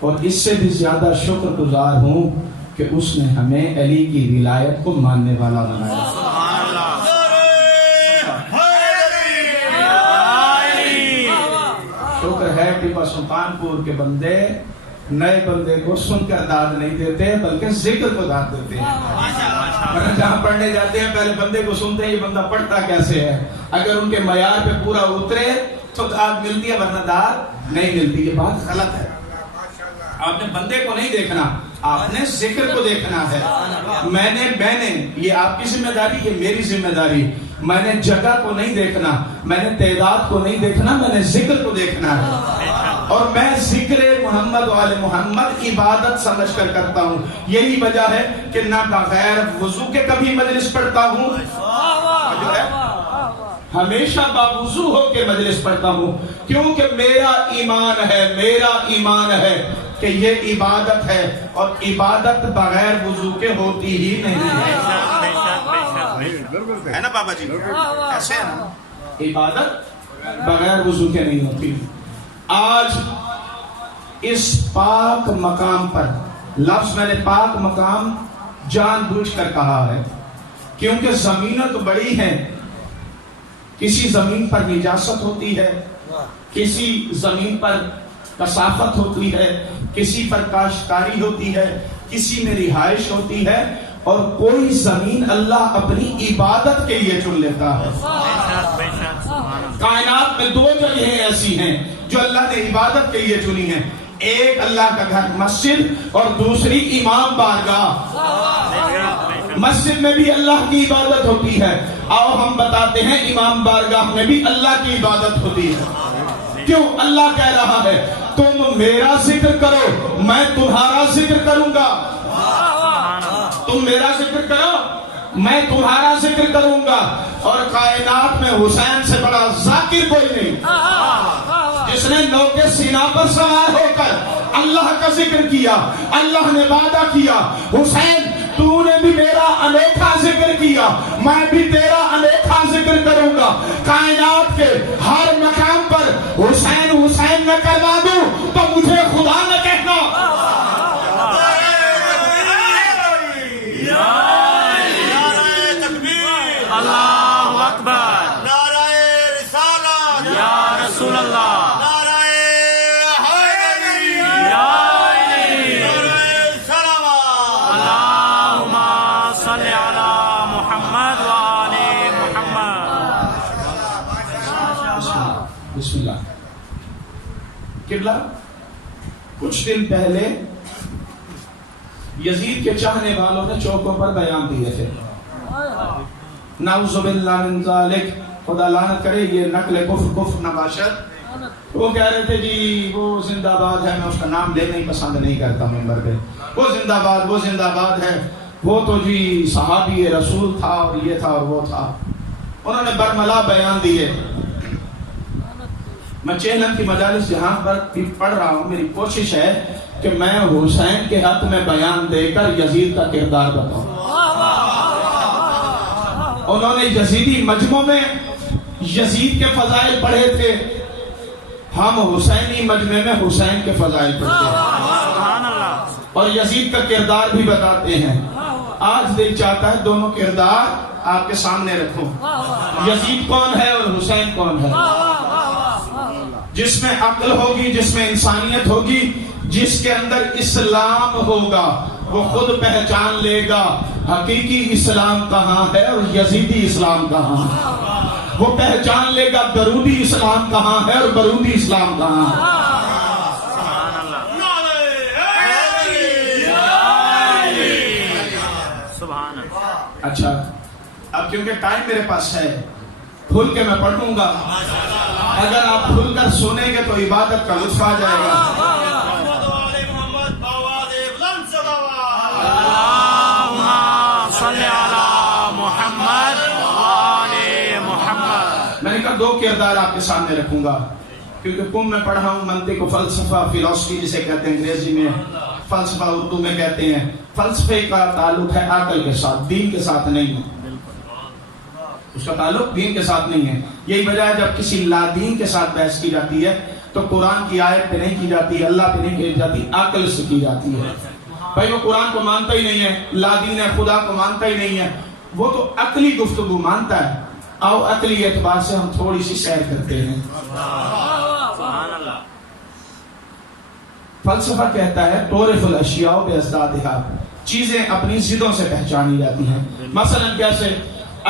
اور اس سے بھی زیادہ شکر گزار ہوں کہ اس نے ہمیں علی کی ولایت کو ماننے والا بنایا۔ شکر ہے ٹیپو سلطان پور کے بندے نئے بندے کو سن کر داد نہیں دیتے بلکہ ذکر کو داد دیتے ہیں۔ جہاں پڑھنے جاتے ہیں پہلے بندے کو سنتے ہیں یہ بندہ پڑھتا کیسے ہے، اگر ان کے معیار پہ پورا اترے تو داد ملتی ہے ورنہ داد نہیں ملتی۔ یہ بات غلط ہے، آپ نے بندے کو نہیں دیکھنا، آپ نے ذکر کو دیکھنا ہے۔ میں نے یہ آپ کی ذمہ داری، یہ میری ذمہ داری۔ میں نے جگہ کو نہیں دیکھنا، میں نے تعداد کو نہیں دیکھنا، میں نے ذکر کو دیکھنا ہے۔ اور میں ذکر محمد وآل محمد عبادت سمجھ کر کرتا ہوں۔ یہی وجہ ہے کہ نہ بغیر وضو کے کبھی مجلس پڑھتا ہوں، ہمیشہ باوضو ہو کے مجلس پڑھتا ہوں، کیونکہ میرا ایمان ہے کہ یہ عبادت ہے، اور عبادت بغیر وضو کے ہوتی ہی نہیں ہے نا بابا جی، ایسے ہے نا، عبادت بغیر وضو کے نہیں ہوتی۔ آج اس پاک مقام پر، لفظ میں نے پاک مقام جان بوجھ کر کہا ہے کیونکہ زمینیں تو بڑی ہیں، کسی زمین پر نجاست ہوتی ہے، کسی زمین پر کثافت ہوتی ہے، کسی پر کاشتکاری ہوتی ہے، کسی میں رہائش ہوتی ہے، اور کوئی زمین اللہ اپنی عبادت کے لیے چن لیتا ہے۔ کائنات میں دو جگہیں ایسی ہیں جو اللہ نے عبادت کے لیے چنی ہیں، ایک اللہ کا گھر مسجد اور دوسری امام بارگاہ۔ مسجد میں بھی اللہ کی عبادت ہوتی ہے، آؤ ہم بتاتے ہیں امام بارگاہ میں بھی اللہ کی عبادت ہوتی ہے۔ کیوں؟ اللہ کہہ رہا ہے تم میرا ذکر کرو میں تمہارا ذکر کروں گا، تم میرا ذکر کرو میں تمہارا ذکر کروں گا۔ اور کائنات میں حسین سے بڑا ذاکر کوئی نہیں، جس نے نوک سینہ پر سوار ہو کر اللہ کا ذکر کیا، اللہ نے وعدہ کیا حسین تو نے بھی میرا انوکھا ذکر کیا، میں بھی تیرا انوکھا ذکر کروں گا۔ کائنات کے ہر مقام پر حسین حسین میں کروا دوں تو مجھے خدا نہ کہنا۔ اللہ اکبر، نعرہ رسالت یا رسول اللہ، نعرہ حیدری یا علی، نعرہ صلوات، اللہم صلی علی محمد وآل محمد۔ بسم اللہ۔ قبلہ، کچھ دن پہلے یزید کے چاہنے والوں نے چوکوں پر بیان دیے تھے، نعوذ باللہ من ذالک، خدا لعنت کرے یہ نقل کفر نباشت۔ وہ کہہ رہے تھے جی وہ زندہ باد ہے، میں اس کا نام لینا ہی پسند نہیں کرتا ممبر پہ، وہ زندہ باد ہے، وہ تو جی صحابی رسول تھا اور یہ تھا اور وہ تھا۔ انہوں نے برملا بیان دیے۔ میں چیلن کی مجالس جہاں پر بھی پڑھ رہا ہوں، میری کوشش ہے کہ میں حسین کے حق میں بیان دے کر یزید کا کردار بتاؤں۔ انہوں نے یزیدی مجمع میں یزید کے فضائل پڑھے تھے، ہم حسینی مجمع میں حسین کے فضائل پڑھتے ہیں اور یزید کا کردار بھی بتاتے ہیں۔ آج دل چاہتا ہے دونوں کردار آپ کے سامنے رکھوں، یزید کون ہے اور حسین کون ہے، جس میں عقل ہوگی، جس میں انسانیت ہوگی، جس کے اندر اسلام ہوگا، وہ خود پہچان لے گا حقیقی اسلام کہاں ہے اور یزیدی اسلام کہاں ہے، وہ پہچان لے گا درودی اسلام کہاں ہے اور برودی اسلام کہاں ہے۔ اچھا، اب کیونکہ ٹائم میرے پاس ہے، کھل کے میں پڑھوں گا، اگر آپ کھل کر سنیں گے تو عبادت کا لطف آ جائے گا۔ میں نے کہا دو کردار آپ کے سامنے رکھوں گا، کیونکہ کم میں پڑھا ہوں منطق و فلسفہ، فلسفی جسے کہتے ہیں انگریزی میں، فلسفہ اردو میں کہتے ہیں۔ فلسفے کا تعلق ہے عقل کے ساتھ، دین کے ساتھ نہیں ہے، اس کا تعلق دین کے ساتھ نہیں ہے۔ یہی وجہ ہے جب کسی لادین کے ساتھ بحث کی جاتی ہے تو قرآن کی آیت پہ نہیں کی جاتی، اللہ پہ نہیں کی جاتی، عقل سے کی جاتی ہے. بھائی وہ قرآن کو مانتا ہی نہیں ہے، لا دین ہے، خدا کو مانتا ہی نہیں ہے، وہ تو عقلی گفتگو مانتا ہے. آؤ عقلی اعتبار سے ہم تھوڑی سی سیر کرتے ہیں. فلسفہ کہتا ہے تعرف الاشیاء بازدادها، چیزیں اپنی ضدوں سے پہچانی جاتی ہیں. مثلا کیسے؟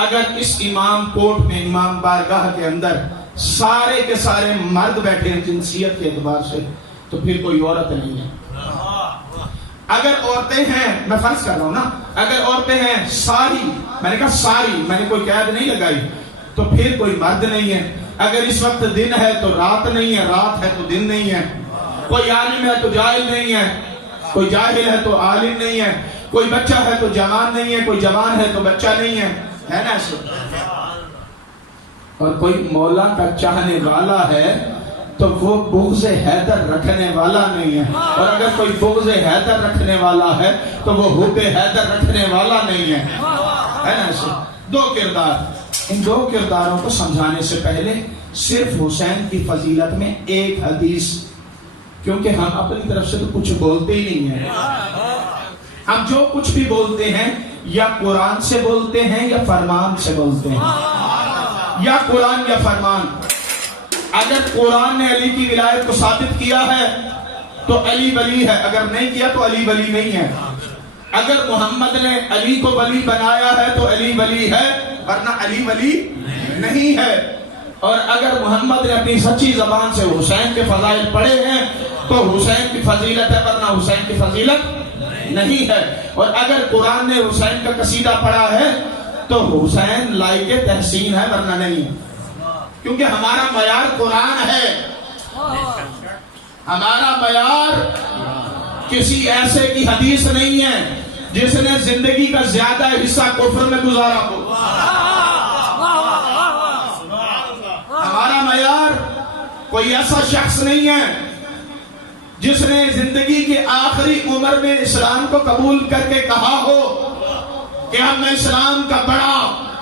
اگر اس امام کوٹ میں، امام بارگاہ کے اندر سارے کے سارے مرد بیٹھے ہیں جنسیت کے اعتبار سے، تو پھر کوئی عورت نہیں ہے. اگر عورتیں ہیں، میں فرض کر رہا ہوں نا، اگر عورتیں ہیں ساری، میں نے کہا ساری، میں نے کوئی قید نہیں لگائی، تو پھر کوئی مرد نہیں ہے. اگر اس وقت دن ہے تو رات نہیں ہے، رات ہے تو دن نہیں ہے. کوئی عالم ہے تو جاہل نہیں ہے، کوئی جاہل ہے تو عالم نہیں ہے. کوئی بچہ ہے تو جوان نہیں ہے، کوئی جوان ہے تو بچہ نہیں ہے. ہے نا ایسے؟ اور کوئی مولا کا چاہنے والا ہے تو وہ بغض حیدر رکھنے والا نہیں ہے. اور اگر کوئی بغض حیدر رکھنے والا ہے تو وہ حب حیدر رکھنے والا نہیں ہے. ہے نا ایسے؟ دو کردار. ان دو کرداروں کو سمجھانے سے پہلے صرف حسین کی فضیلت میں ایک حدیث، کیونکہ ہم اپنی طرف سے تو کچھ بولتے ہی نہیں ہیں. ہم جو کچھ بھی بولتے ہیں یا قرآن سے بولتے ہیں یا فرمان سے بولتے ہیں، یا قرآن یا فرمان. اگر قرآن نے علی کی ولایت کو ثابت کیا ہے تو علی ولی ہے، اگر نہیں کیا تو علی ولی نہیں ہے. اگر محمد نے علی کو ولی بنایا ہے تو علی ولی ہے، ورنہ علی ولی نہیں ہے. اور اگر محمد نے اپنی سچی زبان سے حسین کے فضائل پڑھے ہیں تو حسین کی فضیلت ہے، ورنہ حسین کی فضیلت نہیں ہے. اور اگر قرآن نے حسین کا قصیدہ پڑھا ہے تو حسین لائق تحسین ہے، ورنہ نہیں ہے. کیونکہ ہمارا معیار قرآن ہے. ہمارا معیار کسی ایسے کی حدیث نہیں ہے جس نے زندگی کا زیادہ حصہ کفر میں گزارا ہو. ہمارا معیار کوئی ایسا شخص نہیں ہے جس نے زندگی کے آخری عمر میں اسلام کو قبول کر کے کہا ہو کہ اب میں اسلام کا بڑا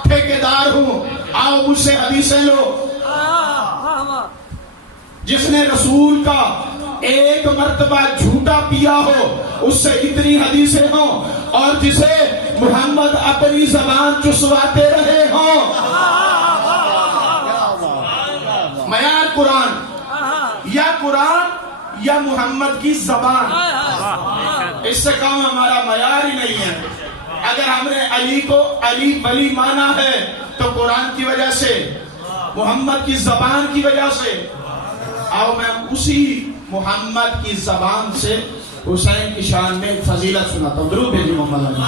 ٹھیکیدار ہوں، آؤ مجھ سے حدیثیں لو. جس نے رسول کا ایک مرتبہ جھوٹا پیا ہو، اس سے اتنی حدیثیں ہوں، اور جسے محمد اپنی زبان چسواتے رہے ہوں. معیار قرآن یا محمد کی زبان، اس سے کم ہمارا معیار ہی نہیں ہے. اگر ہم نے علی کو علی ولی مانا ہے تو قرآن کی وجہ سے، محمد کی زبان کی وجہ سے. آؤ میں اسی محمد کی زبان سے حسین کی شان میں ایک فضیلت سناتا ہوں. درود بھیجیے محمد علی.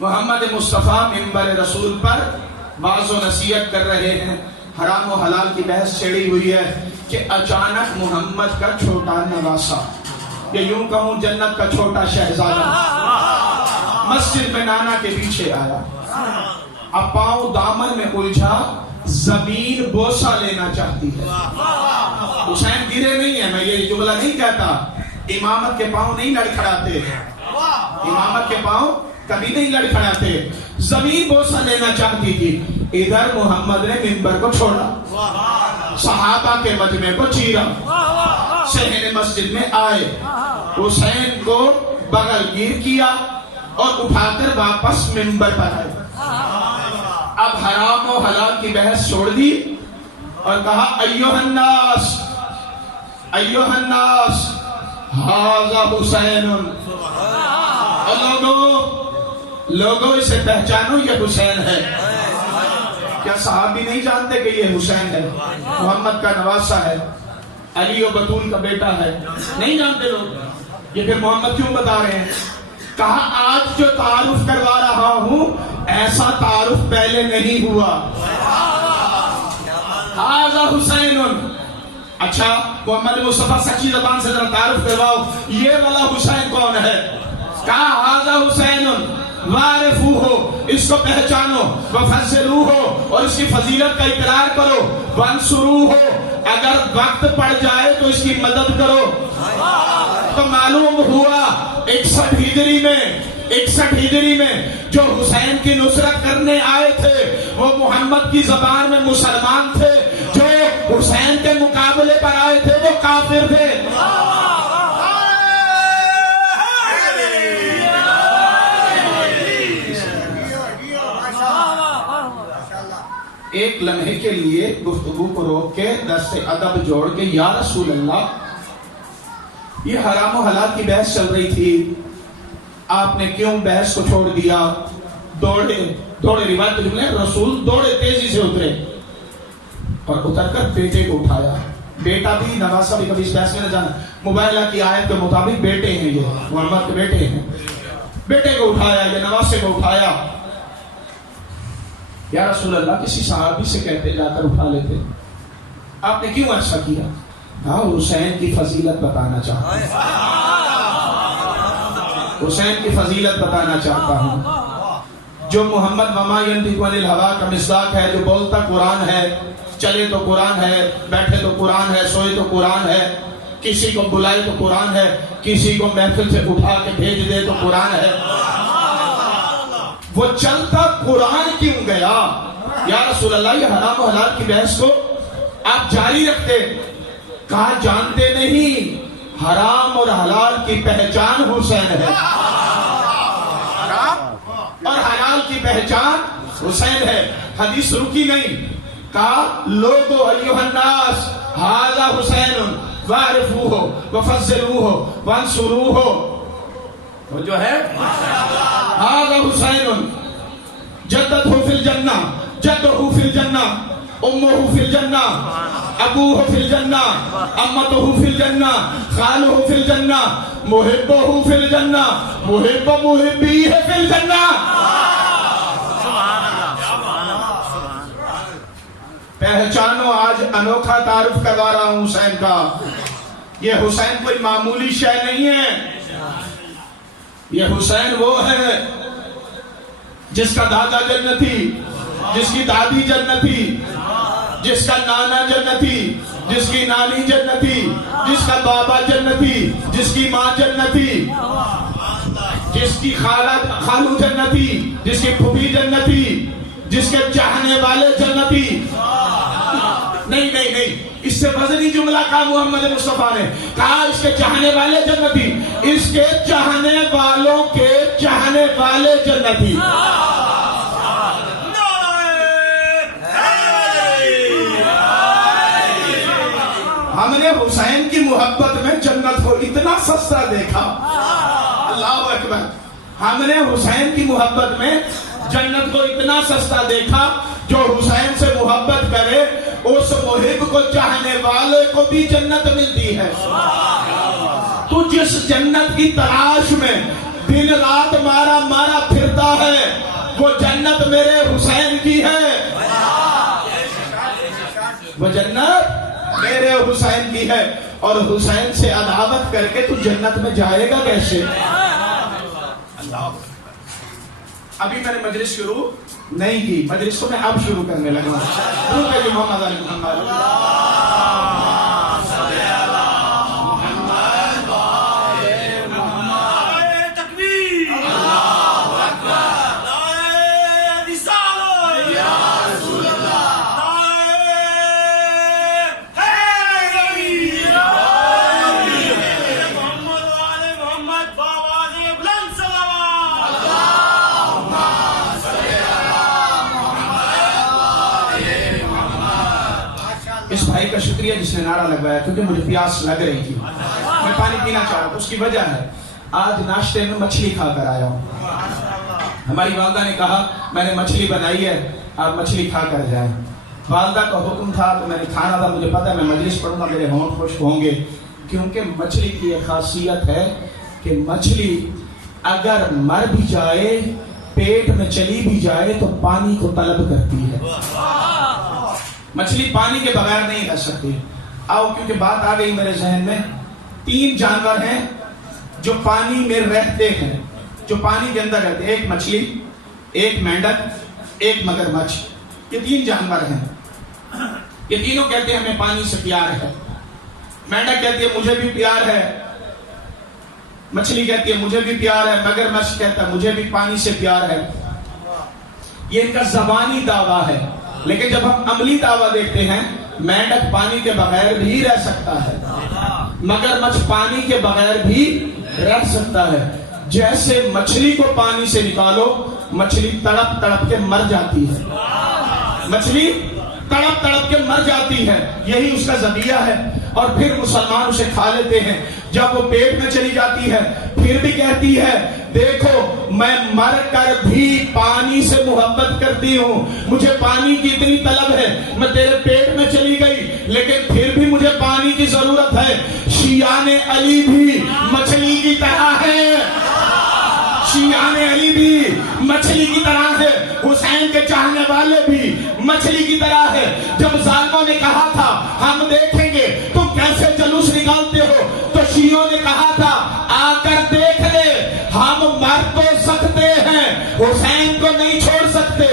محمد مصطفیٰ منبر رسول پر واعظ و نصیحت کر رہے ہیں. حرام و حلال کی بحث چھیڑی ہوئی ہے کہ اچانک محمد کا چھوٹا نواسا، یا یوں کہوں جنت کا چھوٹا شہزادہ، مسجد میں نانا کے پیچھے آیا. اب پاؤں دامن میں الجھا، زمین بوسہ لینا چاہتی ہے. حسین گرے نہیں ہے، میں یہ جملہ نہیں کہتا. امامت کے پاؤں نہیں لڑکھڑاتے، امامت کے پاؤں کبھی نہیں لڑکھڑاتے. زمین بوسہ لینا چاہتی تھی. ادھر محمد نے منبر کو چھوڑا، صحابہ کے مجمع کو چیرا، صحن مسجد میں آئے، حسین کو بغل گیر کیا اور اٹھا کر واپس منبر پر آئے. اب حرام و حلال کی بحث چھوڑ دی اور کہا ایوہ الناس ھذا حسین. اور لوگوں اسے پہچانو، یہ حسین ہے. کیا صحابی نہیں جانتے کہ یہ حسین ہے، محمد کا نواسا ہے، علی و بطول کا بیٹا ہے؟ نہیں جانتے لوگ. یہ پھر محمد کیوں بتا رہے ہیں؟ کہا آج جو تعارف کروا رہا ہوں ایسا تعارف پہلے نہیں ہوا. ھذا حسین. اچھا محمد مصطفیٰ سچی زبان سے ذرا تعارف کرواؤ، یہ والا حسین کون ہے؟ کہا ھذا حسین وعرفوہ، اس کو پہچانو، وفضلوہ، اور اس کی فضیلت کا اقرار کرو، وانصروہ، اگر وقت پڑ جائے تو اس کی مدد کرو. تو معلوم ہوا 61 ہجری میں 61 ہجری میں جو حسین کی نصرت کرنے آئے تھے وہ محمد کی زبان میں مسلمان تھے، جو حسین کے مقابلے پر آئے تھے وہ کافر تھے۔ ایک لمحے کے لیے گفتگو کو روک کے دست ادب جوڑ کے یا رسول اللہ یہ حرام و حلال کی بحث چل رہی تھی، آپ نے کیوں بحث کو چھوڑ دیا؟ دوڑے روایت جملے رسول دوڑے تیزی سے اترے اور اتر کر بیٹے کو اٹھایا۔ بیٹا بھی نواسا بھی کبھی اس بحث میں نہ جانا، مبارلہ کی آیت کے مطابق بیٹے ہیں، یہ محمد کے بیٹے ہیں۔ بیٹے کو اٹھایا یا نواسے کو اٹھایا۔ یا رسول اللہ کسی صحابی سے کہتے جا کر اٹھا لیتے، آپ نے کیوں ایسا کیا؟ ہاں حسین کی فضیلت بتانا چاہتا ہوں، حسین کی فضیلت بتانا چاہتا ہوں۔ جو محمد وما ینطق عن الہویٰ کا مصداق ہے، جو بولتا قرآن ہے، چلے تو قرآن ہے، بیٹھے تو قرآن ہے، سوئے تو قرآن ہے، کسی کو بلائے تو قرآن ہے، کسی کو محفل سے اٹھا کے بھیج دے تو قرآن ہے۔ وہ چلتا قرآن کیوں گیا؟ یا رسول اللہ یہ حرام و حلال کی بحث کو آپ جاری رکھتے، کہا جانتے نہیں حرام اور حلال کی پہچان حسین ہے، حرام اور حلال کی پہچان حسین ہے۔ حدیث رکی نہیں، کہا لوگو ایوہ الناس ھذا حسین وعرفوہ وفضلوہ وانصروہ، وہ جو ہے ھذا حسین جدتہ فی الجنہ، جدہ فی الجنہ، امہ فی الجنہ، ابوہ فی الجنہ، امتہ فی الجنہ، خالہ فی الجنہ، محبہ فی الجنہ، محب محبی ہے فی الجنہ۔ پہچانو آج انوکھا تعارف کروا رہا ہوں حسین کا۔ یہ حسین کوئی معمولی شے نہیں ہے، یہ حسین وہ ہے جس کا دادا جنتی، جس کی دادی جنتی، جس کا نانا جنتی، جس کی نانی جنتی، جس کا بابا جنتی، جس کی ماں جنتی، جس کی خالو جنتی، جس کی پھوپھی جنتی، جس کے چاہنے والے جنتی۔ نہیں نہیں نہیں، اس سے وزنی جملہ کہا محمد مصطفیٰ نے، کہا اس کے چاہنے والے جنتی، اس کے چاہنے والوں کے چاہنے والے جنتی۔ ہم نے حسین کی محبت میں جنت کو اتنا سستا دیکھا، اللہ اکبر، ہم نے حسین کی محبت میں جنت کو اتنا سستا دیکھا، جو حسین سے محبت کرے اس محب کو چاہنے والے کو بھی جنت ملتی ہے۔ تو جس جنت کی تلاش میں دن رات مارا مارا پھرتا ہے وہ جنت میرے حسین کی ہے، وہ جنت میرے حسین کی ہے۔ اور حسین سے عداوت کر کے تو جنت میں جائے گا کیسے؟ ابھی میں نے مجلس شروع نہیں کی، مجلس کو میں اب شروع کرنے لگا۔ محمد علی محمد اس بھائی کا شکریہ جس نے نعرہ لگوایا، کیونکہ مجھے پیاس لگ رہی تھی، میں پانی پینا چاہ رہا ہوں۔ اس کی وجہ ہے آج ناشتے میں مچھلی کھا کر آیا ہوں۔ ہماری والدہ نے کہا میں نے مچھلی بنائی ہے، آپ مچھلی کھا کر جائیں۔ والدہ کا حکم تھا تو میں نے کھانا تھا، مجھے پتا ہے میں مجلس پڑھوں گا میرے ہونٹ خشک ہوں گے، کیونکہ مچھلی کی ایک خاصیت ہے کہ مچھلی اگر مر بھی جائے، پیٹ میں چلی بھی جائے تو پانی کو طلب کرتی ہے۔ مچھلی پانی کے بغیر نہیں رہ سکتی۔ آؤ کیونکہ بات آ گئی میرے ذہن میں، 3 جانور ہیں جو پانی میں رہتے ہیں، جو پانی کے اندر رہتے ہیں، ایک مچھلی، ایک مینڈک، ایک مگرمچھ، یہ 3 جانور ہیں۔ یہ تینوں کہتے ہیں ہمیں پانی سے پیار ہے۔ مینڈک کہتی ہے مجھے بھی پیار ہے، مچھلی کہتی ہے مجھے بھی پیار ہے، مگرمچھ کہتا ہے مجھے بھی پانی سے پیار ہے. یہ ان کا زبانی دعویٰ ہے. لیکن جب ہم عملی دعویٰ دیکھتے ہیں، مینڈک پانی کے بغیر بھی رہ سکتا ہے، مگرمچھ پانی کے بغیر بھی رہ سکتا ہے. جیسے مچھلی کو پانی سے نکالو، مچھلی تڑپ تڑپ کے مر جاتی ہے، مچھلی تڑپ تڑپ کے مر جاتی ہے، یہی اس کا ذبیحہ ہے. اور پھر مسلمان اسے کھا لیتے ہیں. جب وہ پیٹ میں چلی جاتی ہے پھر بھی کہتی ہے دیکھو میں مر کر بھی پانی سے محبت کرتی ہوں، مجھے پانی کی اتنی طلب ہے، میں تیرے پیٹ میں چلی گئی لیکن پھر بھی مجھے پانی کی ضرورت ہے. شیعان علی بھی مچھلی کی طرح ہے، شیعان علی بھی مچھلی کی طرح ہے، حسین کے چاہنے والے بھی مچھلی کی طرح ہے. جب ظالموں نے کہا تھا ہم دیکھیں گے تم کیسے جلوس نکالتے ہو، تو شیعوں نے کہا تھا آ کر دیکھ لے، ہم مر تو سکتے ہیں حسین کو نہیں چھوڑ سکتے.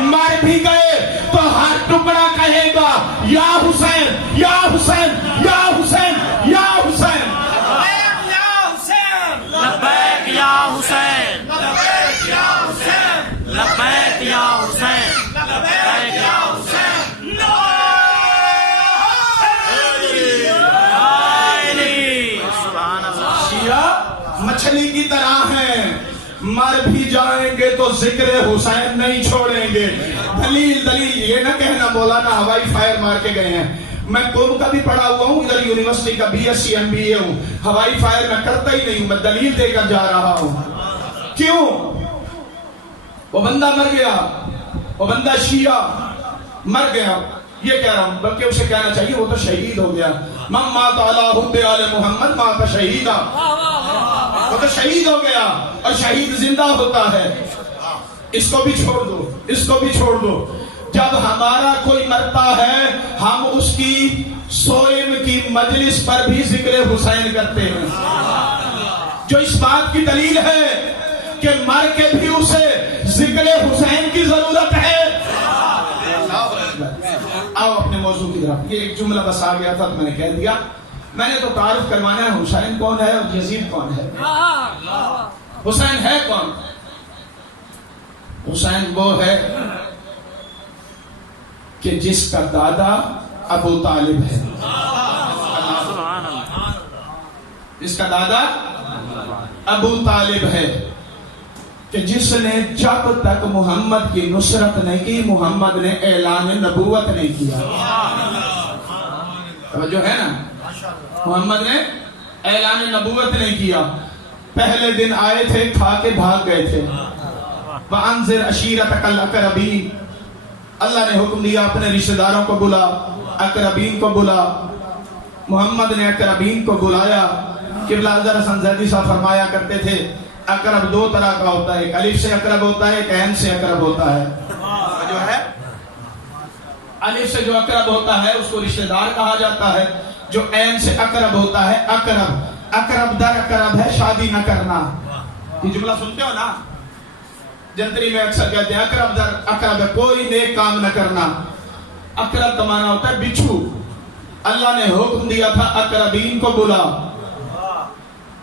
مر بھی گئے تو ہر ٹکڑا کہے گا یا حسین یا حسین یا حسین یا حسین. لبیک یا حسین، لبیک یا حسین، لبیک یا حسین، لبیک یا حسین. سبحان اللہ. شیعہ مچھلی کی طرح ہیں، مر بھی جائیں گے تو ذکر حسین نہیں چھوڑیں گے. دلیل دلیل یہ نہ کہنا مولانا ہوائی فائر مار کے گئے ہیں. میں قوم کا بھی پڑھا ہوا ہوں، ادھر یونیورسٹی کا BSc MBA ہوں، ہوائی فائر میں کرتا ہی نہیں ہوں، میں دلیل دے کر جا رہا ہوں. کیوں؟ وہ بندہ مر گیا، وہ بندہ شیعہ مر گیا، یہ کہہ رہا ہوں، بلکہ اسے کہنا چاہیے وہ تو شہید ہو گیا. من مات علی حب آل محمد مات شہیدا، وہ تو شہید ہو گیا، اور شہید زندہ ہوتا ہے. اس کو بھی چھوڑ دو، اس کو بھی چھوڑ دو. جب ہمارا کوئی مرتا ہے ہم اس کی سوئم کی مجلس پر بھی ذکر حسین کرتے ہیں، جو اس بات کی دلیل ہے کہ مر کے بھی اسے ذکر حسین کی ضرورت ہے. آؤ اپنے موضوع کی طرف. یہ ایک جملہ بس آ گیا تھا تو میں نے کہہ دیا. میں نے تو تعارف کروانا ہے حسین کون ہے اور یزید کون ہے. حسین ہے کون؟ حسین وہ ہے کہ جس کا دادا ابو طالب ہے، جس کا دادا ابو طالب ہے، کہ جس نے جب تک محمد کی نصرت نہیں کی محمد نے اعلان نبوت نہیں کیا. جو ہے نا، محمد نے اعلان نبوت نہیں کیا. پہلے دن آئے تھے کھا کے بھاگ گئے تھے. وَأَنذِرْ عَشِيرَتَكَ الْأَقْرَبِينَ، اللہ نے حکم دیا اپنے رشتہ داروں کو بلا، اقربین کو بلا. محمد نے اقربین کو بلایا. قبلہ حضرت حسن زیدی صاحب فرمایا کرتے تھے اقرب دو طرح کا ہوتا ہے، ایک الف سے اقرب ہوتا ہے، ایک عین سے اقرب ہوتا ہے. جو ہے الف سے جو اقرب ہوتا ہے اس کو رشتہ دار کہا جاتا ہے، جو عین سے اقرب ہوتا ہے اقرب. اقرب در اقرب ہے شادی نہ کرنا. یہ جملہ سنتے ہو نا، جنتری میں اکثر کہتے ہیں اقرب در اقرب ہے، کوئی نیک کام نہ کرنا. اقرب کا معنی ہوتا ہے بچھو. اللہ نے حکم دیا تھا اقربین کو بلا.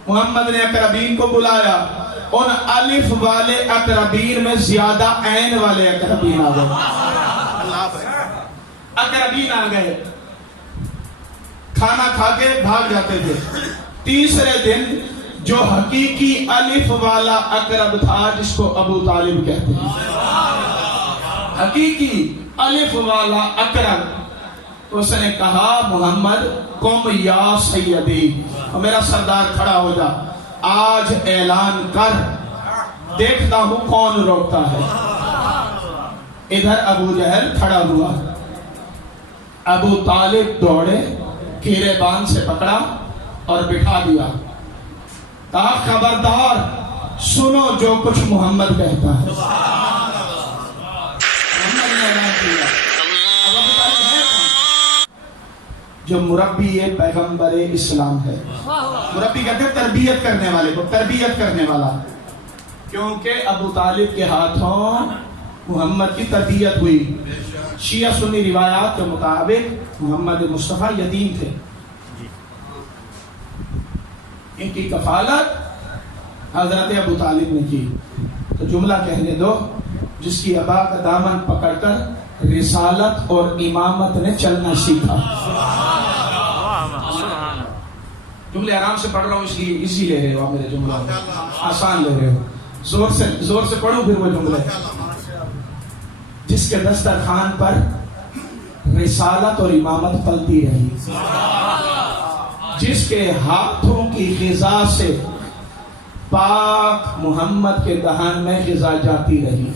محمد نے اقربین کو بلایا. ان الف والے اقربین میں زیادہ عین والے اقربین آ گئے. اقربین آ گئے، کھانا کھا کے بھاگ جاتے تھے. تیسرے دن جو حقیقی الف والا اقرب تھا جس کو ابو طالب کہتے ہیں، حقیقی الف والا اقرب، اس نے کہا محمد قم یا سیدی، میرا سردار کھڑا ہو جا، آج اعلان کر، دیکھتا ہوں کون روکتا ہے. ادھر ابو جہل کھڑا ہوا. ابو طالب دوڑے، گھیرے بان سے پکڑا اور بٹھا دیا. کہا خبردار سنو جو کچھ محمد کہتا ہے. محمد نے اعلان کیا. اب ابو طالب ہے کون؟ جو مربی پیغمبر اسلام ہے. مربی کہتے ہیں تربیت کرنے والے کو، تربیت کرنے والا. کیونکہ ابو طالب کے ہاتھوں محمد کی تربیت ہوئی. شیعہ سنی روایات کے مطابق محمد مصطفیٰ یتیم تھے. ان کی کفالت حضرت ابو طالب نے کی. تو جملہ کہنے دو جس کی ابا کا دامن پکڑ کر رسالت اور امامت نے چلنا سیکھا. جملے آرام سے پڑھ رہا ہوں اس لیے ایزی لے رہے ہو آپ میرے جملہ آسان لے رہے ہو. زور سے پڑھو پھر وہ جملے. جس کے دسترخوان پر رسالت اور امامت پلتی رہی, جس کے ہاتھوں کی غذا سے پاک محمد کے دہان میں غذا جاتی رہی,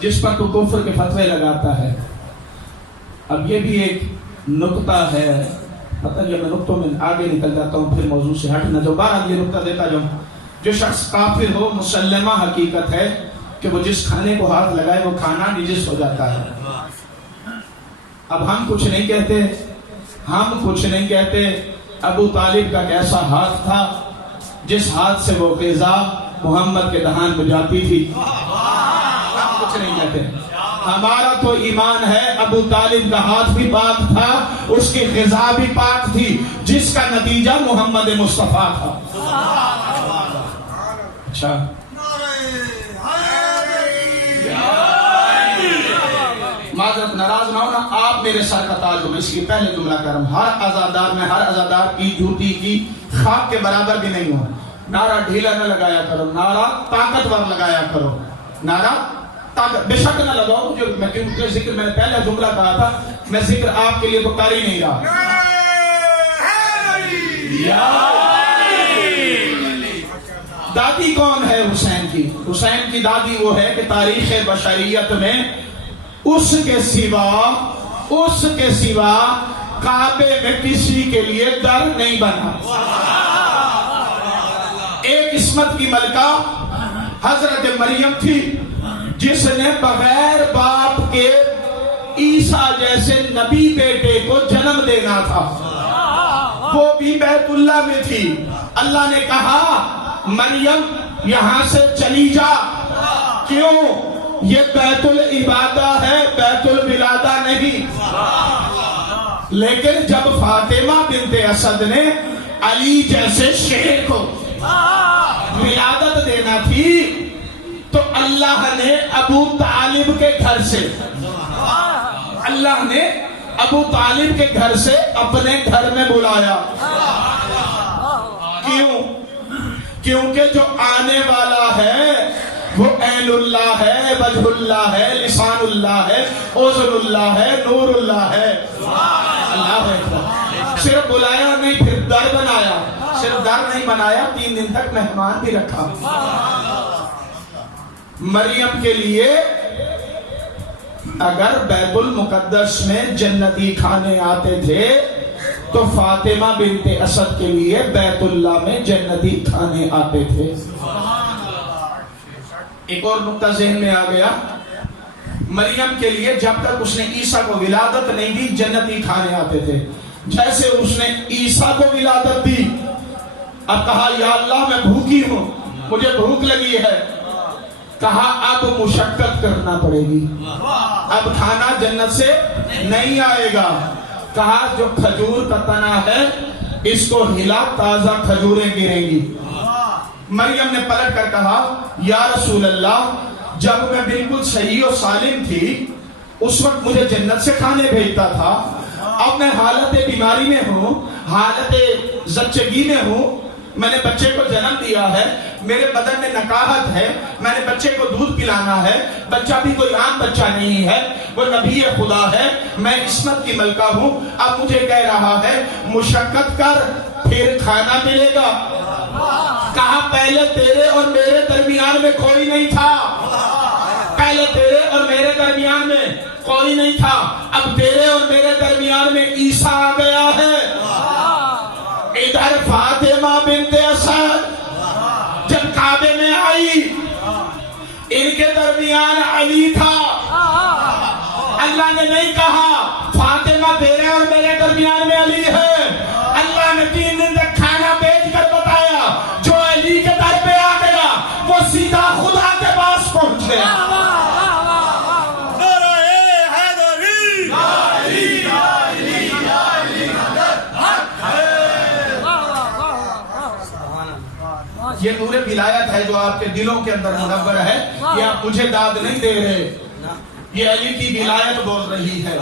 جس پر تو کفر کے فتوے لگاتا ہے. اب یہ بھی ایک نقطہ ہے, پتہ نہیں میں نقطوں میں آگے نکل جاتا ہوں پھر موضوع سے ہٹ نہ جو بارہ یہ نقطہ دیتا جاؤں. جو شخص کافر ہو مسلمہ حقیقت ہے کہ وہ جس کھانے کو ہاتھ لگائے وہ کھانا نجس ہو جاتا ہے. اب ہم کچھ نہیں کہتے ابو طالب کا کیسا ہاتھ تھا جس ہاتھ سے وہ غذا محمد کے دہان میں جاتی تھی. ہم کچھ نہیں کہتے. ہمارا تو ایمان ہے ابو طالب کا ہاتھ بھی پاک تھا, اس کی غذا بھی پاک تھی, جس کا نتیجہ محمد مصطفیٰ تھا. اچھا معذرت ناراض نہ ہونا, آپ میرے سر کا تاج ہو. اس لیے پہلے جملہ کر رہا ہوں, ہر عزادار کی جوتی کی خاک کے برابر بھی نہیں ہو. نعرہ ڈھیلا نہ لگایا کرو, نعرہ طاقتور لگایا کرو. نعرہ طاقت بے شک نہ لگاؤ. جو میں کیونکہ ذکر میں پہلا جملہ کہا تھا, میں ذکر آپ کے لیے تو کر ہی نہیں رہا. دادی کون ہے حسین کی؟ حسین کی دادی وہ ہے کہ تاریخ بشریت میں اس کے سوا کعبے میں کسی کے لیے در نہیں بنا. ایک عصمت کی ملکہ حضرت مریم تھی جس نے بغیر باپ کے عیسیٰ جیسے نبی بیٹے کو جنم دینا تھا. وہ بھی بیت اللہ میں تھی. اللہ نے کہا مریم یہاں سے چلی جا. کیوں؟ یہ بیت العبادہ ہے, بیت الولادہ نہیں. لیکن جب فاطمہ بنت اسد نے علی جیسے شیر کو ولادت دینا تھی تو اللہ نے ابو طالب کے گھر سے اپنے گھر میں بلایا. کیوں؟ کیونکہ جو آنے والا ہے وہ عین اللہ ہے, وجہ اللہ ہے, لسان اللہ ہے, عذر اللہ ہے, نور اللہ ہے. اللہ اکبر. صرف بلایا نہیں, پھر در بنایا. صرف در نہیں بنایا, 3 دن تک مہمان بھی رکھا. مریم کے لیے اگر بیت المقدس میں جنتی کھانے آتے تھے تو فاطمہ بنت اسد کے لیے بیت اللہ میں جنتی کھانے آتے تھے. ایک اور نقطہ ذہن میں آ گیا, مریم کے لیے جب تک اس نے عیسیٰ کو ولادت نہیں دی جنتی کھانے آتے تھے. جیسے اس نے عیسیٰ کو ولادت دی, اب کہا یا اللہ میں بھوکی ہوں, مجھے بھوک لگی ہے. کہا اب مشقت کرنا پڑے گی, اب کھانا جنت سے نہیں آئے گا. کہا جو کھجور کا تنا ہے اس کو ہلا, تازہ کھجوریں گریں گی. مریم نے پلٹ کر کہا یا رسول اللہ, جب میں بالکل صحیح و سالم تھی اس وقت مجھے جنت سے کھانے بھیجتا تھا. اب میں حالت بیماری میں ہوں, حالت زچگی میں ہوں, میں نے بچے کو جنم دیا ہے, میرے بدن میں نکاہت ہے, میں نے بچے کو دودھ پلانا ہے. بچہ بھی کوئی عام بچہ نہیں ہے, وہ نبی خدا ہے, میں عصمت کی ملکہ ہوں. اب مجھے کہہ رہا ہے مشقت کر پھر کھانا ملے گا. کہا پہلے تیرے اور میرے درمیان میں کوئی نہیں تھا, پہلے تیرے اور میرے درمیان میں کوئی نہیں تھا, اب تیرے اور میرے درمیان میں عیسیٰ آ گیا ہے. ادھر فاطمہ بنت اسد جب کعبے میں آئی, ان کے درمیان علی تھا. اللہ نے نہیں کہا فاطمہ تیرے اور میرے درمیان میں علی ہے. اللہ نے 3 دن تک کھانا بیچ کر بتایا, جو علی کے در پہ آ گیا وہ سیدھا خدا کے پاس پہنچ گیا. یہ نور ولایت ہے جو آپ کے دلوں کے اندر منور ہے. یہ آپ مجھے داد نہیں دے رہے, یہ علی کی ولایت بول رہی ہے,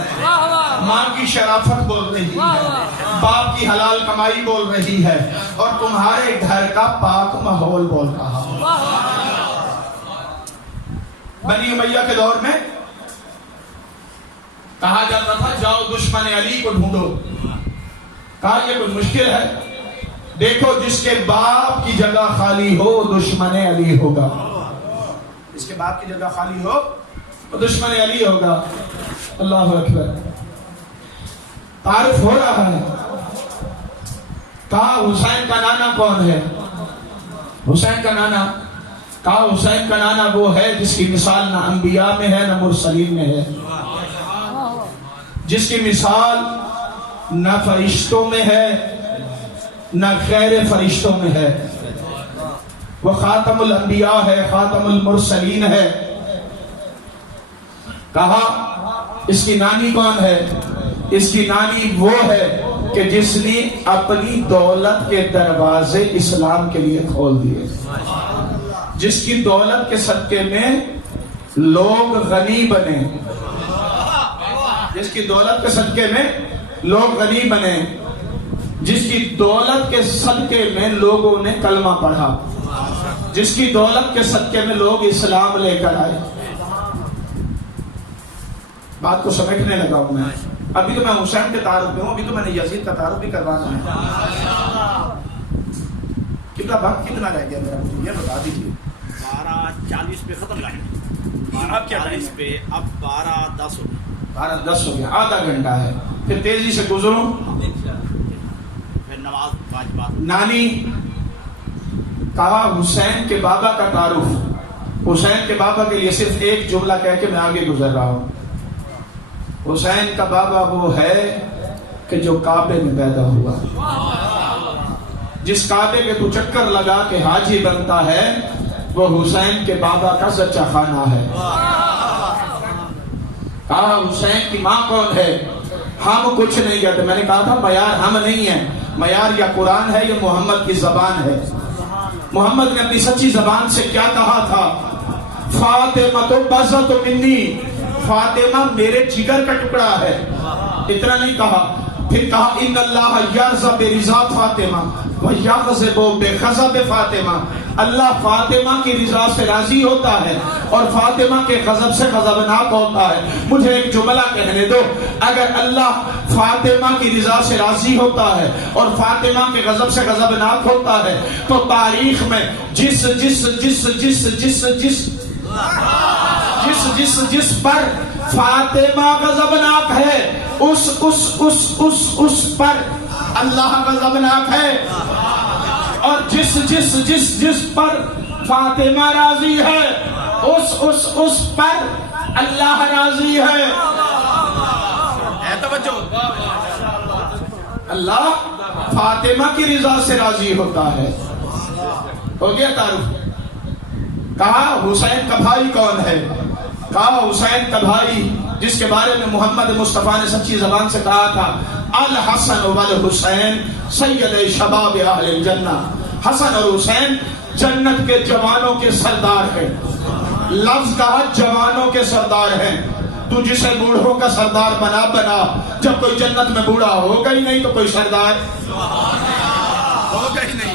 ماں کی شرافت بول رہی ہے, باپ کی حلال کمائی بول رہی ہے, اور تمہارے گھر کا پاک ماحول بول رہا ہے. بنی امیہ کے دور میں کہا جاتا تھا جاؤ دشمن علی کو ڈھونڈو. کہا یہ کوئی مشکل ہے؟ دیکھو جس کے باپ کی جگہ خالی ہو دشمن علی ہوگا. جس کے باپ کی جگہ خالی ہو وہ دشمن علی ہوگا. اللہ اکبر. تعارف ہو رہا ہے. کہا حسین کا نانا کون ہے؟ حسین کا نانا. کہا حسین کا نانا وہ ہے جس کی مثال نہ انبیاء میں ہے نہ مرسلین میں ہے, جس کی مثال نہ فرشتوں میں ہے نہ غیر فرشتوں میں ہے. وہ خاتم الانبیاء ہے, خاتم المرسلین ہے. کہا اس کی نانی کون ہے؟ اس کی نانی وہ ہے کہ جس نے اپنی دولت کے دروازے اسلام کے لیے کھول دیے, جس کی دولت کے صدقے میں لوگ غنی بنے, جس کی دولت کے صدقے میں لوگ غنی بنے, جس کی دولت کے صدقے میں لوگوں نے کلمہ پڑھا, جس کی دولت کے صدقے میں لوگ اسلام لے کر آئے. بات کو سمجھنے لگا ہوں میں. ابھی تو میں حسین کے تعارف میں ہوں, ابھی تو میں نے یزید کا تعارف بھی کروانا ہے. کتنا وقت کتنا رہ گیا میرا, مجھے یہ بتا دیجیے. 12:40 پہ ختم کریں. اب کیا ٹائم پہ؟ اب 12:10 ہو گیا. 12:10 ہو گیا, آدھا گھنٹہ ہے. پھر تیزی سے گزروں. پھر نماز 5 بات. نانی. کہا حسین کے بابا کا تعارف. حسین کے بابا کے لیے صرف ایک جملہ کہہ کے میں آگے گزر رہا ہوں. حسین کا بابا وہ ہے کہ جو کعبے میں پیدا ہوا, جس کعبے کے تو چکر لگا کے حاجی بنتا ہے وہ حسین کے بابا کا سچا خانہ ہے. کہا حسین کی ماں کون ہے؟ ہم کچھ نہیں کہتے. میں نے کہا تھا معیار ہم نہیں ہیں, معیار یا قرآن ہے یا محمد کی زبان ہے. محمد نے اپنی سچی زبان سے کیا کہا تھا؟ فاطمہ تو بزت منی, فاطمہ میرے جگر کا ٹکڑا ہے. اتنا نہیں کہا, پھر کہا ان اللہ یرضی برضا فاطمہ ویغضب بغضب فاطمہ. اللہ فاطمہ کی رضا سے راضی ہوتا ہے اور فاطمہ کے غضب سے غضبناک ہوتا ہے. مجھے ایک جملہ کہنے دو, اگر اللہ فاطمہ کی رضا سے راضی ہوتا ہے اور فاطمہ کے غضب سے غضبناک ہوتا ہے تو تاریخ میں جس جس جس جس جس جس جس جس جس پر فاطمہ غضبناک ہے اس پر اللہ غضبناک ہے, اور جس جس جس جس پر فاطمہ راضی ہے اس پر اللہ راضی ہے. اللہ فاطمہ کی رضا سے راضی ہوتا ہے. ہو گیا تعارف. کہا حسین کا بھائی کون ہے؟ کہا حسین کا بھائی جس کے بارے میں محمد مصطفیٰ نے سچی زبان سے کہا تھا الحسن والحسین سید شباب اہل الجنہ. حسن اور حسین جنت کے جوانوں کے سردار ہیں. لفظ کہا جوانوں کے سردار ہیں. تو جسے بوڑھوں کا سردار بنا, جب کوئی جنت میں بوڑھا ہوگا ہی نہیں تو کوئی سردار ہوگا ہی نہیں.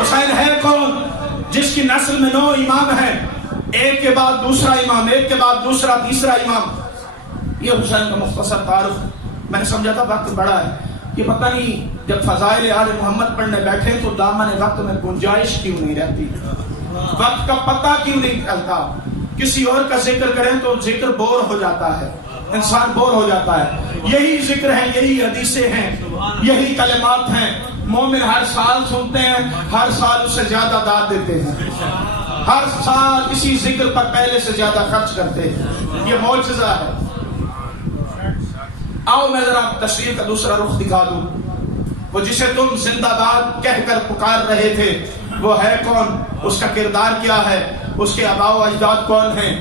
حسین ہے کون؟ جس کی نسل میں 9 امام ہیں, ایک کے بعد دوسرا امام, ایک کے بعد دوسرا تیسرا امام. یہ حسین کا مختصر تعارف. میں نے سمجھا تھا وقت بڑا ہے, یہ پتہ نہیں جب فضائل آل محمد پڑھنے بیٹھے تو دامن وقت میں گنجائش کیوں نہیں رہتی, وقت کا پتہ کیوں نہیں چلتا. کسی اور کا ذکر کریں تو ذکر بور ہو جاتا ہے, انسان بور ہو جاتا ہے. یہی ذکر ہے, یہی حدیثیں ہیں, یہی کلمات ہیں. مومن ہر سال سنتے ہیں, ہر سال اس سے زیادہ داد دیتے ہیں, ہر سال اسی ذکر پر پہلے سے زیادہ خرچ کرتے ہیں. یہ معجزہ ہے. آؤ میں ذرا تشریح کا دوسرا رخ دکھا دوں. وہ جسے تم زندہ باد کہہ کر پکار رہے تھے وہ ہے کون؟ اس کا کردار کیا ہے؟ اس کے آباء و اجداد کون ہیں؟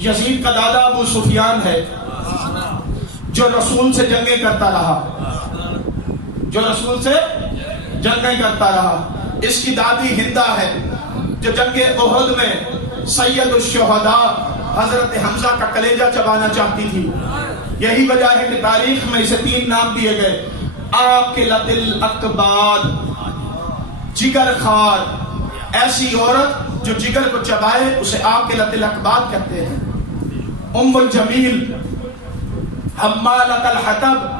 یزید کا دادا ابو سفیان ہے جو رسول سے جنگیں کرتا رہا. جو رسول سے جنگ نہیں کرتا رہا. اس کی دادی ہندا ہے جو جنگ احد میں سید الشہداء حضرت حمزہ کا کلیجہ چبانا چاہتی تھی. یہی وجہ ہے کہ تاریخ میں اسے 3 نام دیے گئے. عاقلۃ الاکباد، جگر خار. ایسی عورت جو جگر کو چبائے اسے عاقلۃ الاکباد کہتے ہیں. ام الجمیل، حمالۃ الحطب.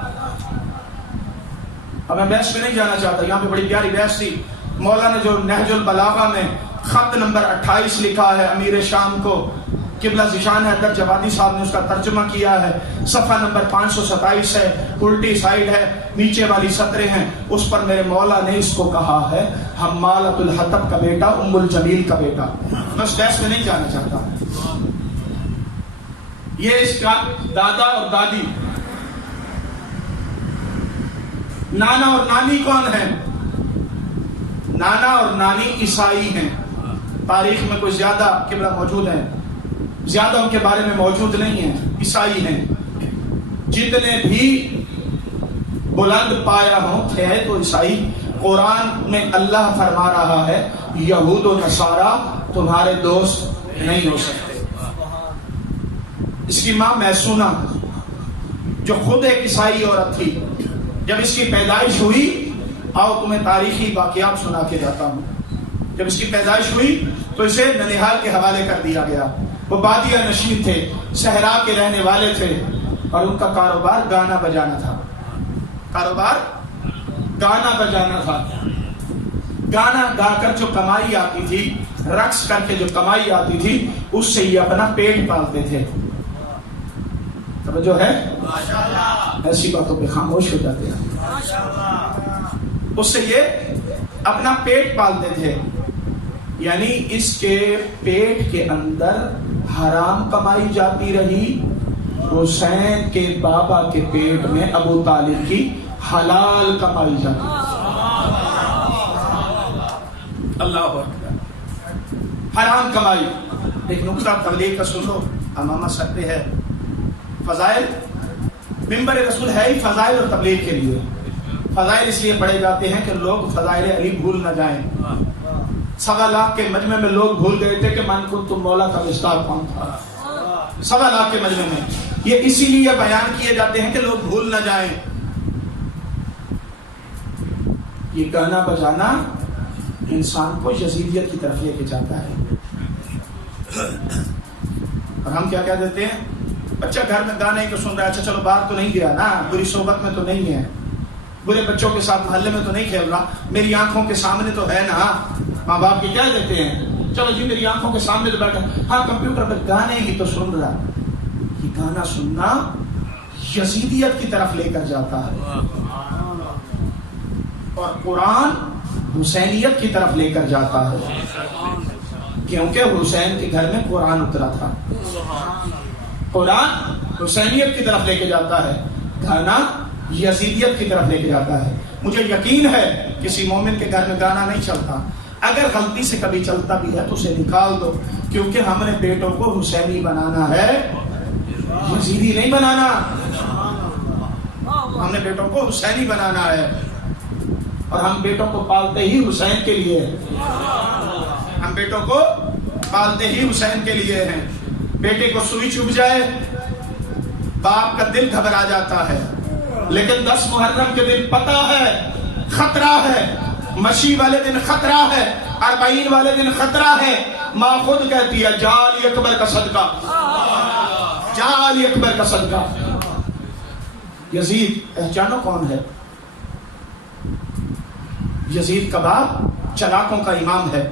اب میں بحث میں نہیں جانا چاہتا، یہاں پہ بڑی پیاری بحث تھی. مولانا جو نہج البلاغہ میں خط نمبر 28 لکھا ہے امیر شام کو، قبلہ ذیشان حیدر جوادی صاحب نے اس کا ترجمہ کیا ہے. صفحہ نمبر 527 ہے، الٹی سائیڈ ہے، نیچے والی سطریں ہیں. اس پر میرے مولا نے اس کو کہا ہے حمالۃ الحطب کا بیٹا، ام الجمیل کا بیٹا. میں اس بحث میں نہیں جانا چاہتا. یہ اس کا دادا اور دادی. نانا اور نانی کون ہیں؟ نانا اور نانی عیسائی ہیں. تاریخ میں کوئی زیادہ قبلہ موجود ہیں، زیادہ ان کے بارے میں موجود نہیں ہیں. عیسائی ہیں. جتنے بھی بلند پایا ہوں تھے تو عیسائی. قرآن میں اللہ فرما رہا ہے یہود و نصارہ تمہارے دوست نہیں ہو سکتے. اس کی ماں میسونہ جو خود ایک عیسائی عورت تھی، جب اس کی پیدائش ہوئی، آؤ تمہیں تاریخی واقعات سنا کے جاتا ہوں. جب اس کی پیدائش ہوئی تو اسے ننیہال کے حوالے کر دیا گیا. وہ بادیہ نشین تھے، صحرا کے رہنے والے تھے، اور ان کا کاروبار گانا بجانا تھا. کاروبار گانا بجانا تھا. گانا گا کر جو کمائی آتی تھی، رقص کر کے جو کمائی آتی تھی، اس سے یہ اپنا پیٹ پالتے تھے. توجہ ہے؟ ایسی باتوں پہ خاموش ہو جاتے ہیں. اس سے یہ اپنا پیٹ پالتے تھے. یعنی اس کے پیٹ کے اندر حرام کمائی جاتی رہی. حسین کے بابا کے پیٹ میں ابو طالب کی حلال کمائی جاتی. اللہ اکبر. حرام کمائی. ایک نقطہ تبلیغ کا سنو، امامہ سر پہ ہے. فضائل ممبر رسول ہے ہی فضائل اور تبلیغ کے لیے. فضائل اس لیے پڑھے جاتے ہیں کہ لوگ فضائل علی بھول نہ جائیں. 1.25 لاکھ کے مجمع میں لوگ بھول گئے تھے کہ من کنت مولا کا مصداق کون تھا. 1.25 لاکھ کے مجمع میں یہ اسی لیے بیان کیے جاتے ہیں کہ لوگ بھول نہ جائیں. یہ گانا بجانا انسان کو یزیدیت کی طرف لے کے جاتا ہے. اور ہم کیا کہہ دیتے ہیں؟ بچہ گھر میں گانے کو سن رہا ہے، اچھا چلو باہر تو نہیں گیا نا، بری صحبت میں تو نہیں ہے، برے بچوں کے ساتھ محلے میں تو نہیں کھیل رہا، میری آنکھوں کے سامنے تو ہے نا. ماں باپ کی کیا دیتے ہیں؟ چلو جی میری آنکھوں کے سامنے تو بیٹھا، ہاں کمپیوٹر پہ گانے ہی تو سن رہا. یہ گانا سننا یزیدیت کی طرف لے کر جاتا ہے، اور قرآن حسینیت کی طرف لے کر جاتا ہے. کیونکہ حسین کے گھر میں قرآن اترا تھا. قرآن حسینیت کی طرف لے کے جاتا ہے، گانا یزیدیت کی طرف لے کے جاتا ہے. مجھے یقین ہے کسی مومن کے گھر میں گانا نہیں چلتا. اگر غلطی سے کبھی چلتا بھی ہے تو اسے نکال دو، کیونکہ ہم نے بیٹوں کو حسینی بنانا ہے، یزیدی نہیں بنانا. ہم نے بیٹوں کو حسینی بنانا ہے، اور ہم بیٹوں کو پالتے ہی حسین کے لیے. ہم بیٹوں کو پالتے ہی حسین کے لیے ہیں. بیٹے کو سوئی چبھ جائے باپ کا دل گھبرا جاتا ہے، لیکن 10 محرم کے دن پتہ ہے خطرہ ہے، مشی والے دن خطرہ ہے، 40 والے دن خطرہ ہے. ماں خود کہتی ہے جعلی اکبر کا صدقہ، جعلی اکبر کا صدقہ. یزید پہچانو کون ہے؟ یزید کا باپ چلاکوں کا امام ہے.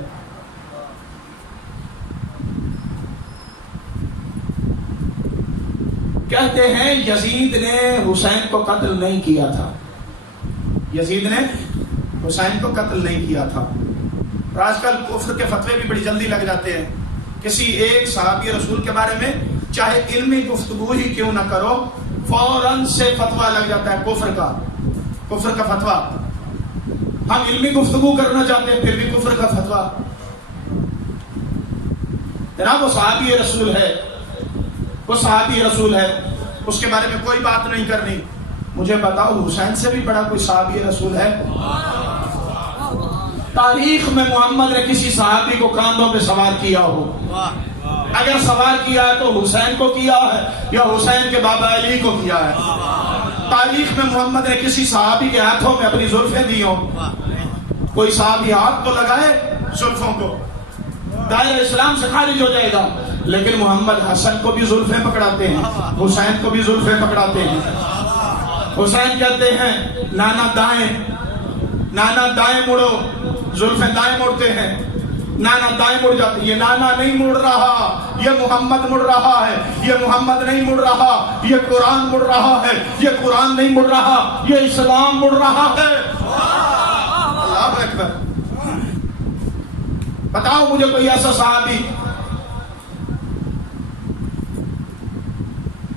کہتے ہیں یزید نے حسین کو قتل نہیں کیا تھا. یزید نے حسین کو قتل نہیں کیا تھا. اور آج کل کفر کے فتوے بھی بڑی جلدی لگ جاتے ہیں. کسی ایک صحابی رسول کے بارے میں چاہے علمی گفتگو ہی کیوں نہ کرو، فوراً سے فتویٰ لگ جاتا ہے کفر کا فتویٰ. ہم علمی گفتگو کرنا چاہتے ہیں پھر بھی کفر کا فتویٰ. جناب وہ صحابی رسول ہے، وہ صحابی رسول ہے، اس کے بارے میں کوئی بات نہیں کرنی. مجھے بتاؤ حسین سے بھی بڑا کوئی صحابی رسول ہے؟ تاریخ میں محمد نے کسی صحابی کو کاندھوں پہ سوار کیا ہو؟ اگر سوار کیا ہے تو حسین کو کیا ہے یا حسین کے بابا علی کو کیا ہے؟ تاریخ میں محمد نے کسی صحابی کے ہاتھوں میں اپنی زلفیں دی ہوں؟ کوئی صحابی ہاتھ تو لگائے زلفوں کو، دائرہ اسلام سے خارج ہو جائے گا. لیکن محمد حسن کو بھی زلفیں پکڑاتے ہیں، حسین کو بھی زلفیں پکڑاتے ہیں. حسین کہتے ہیں نانا دائیں مڑو، زلفیں دائیں مڑتے ہیں، نانا دائیں مڑ جاتی. یہ نانا نہیں مڑ رہا، یہ محمد مڑ رہا ہے. یہ محمد نہیں مڑ رہا، یہ قرآن مڑ رہا ہے. یہ قرآن نہیں مڑ رہا، یہ اسلام مڑ رہا ہے. اللہ اکبر. بتاؤ مجھے کوئی ایسا صحابی.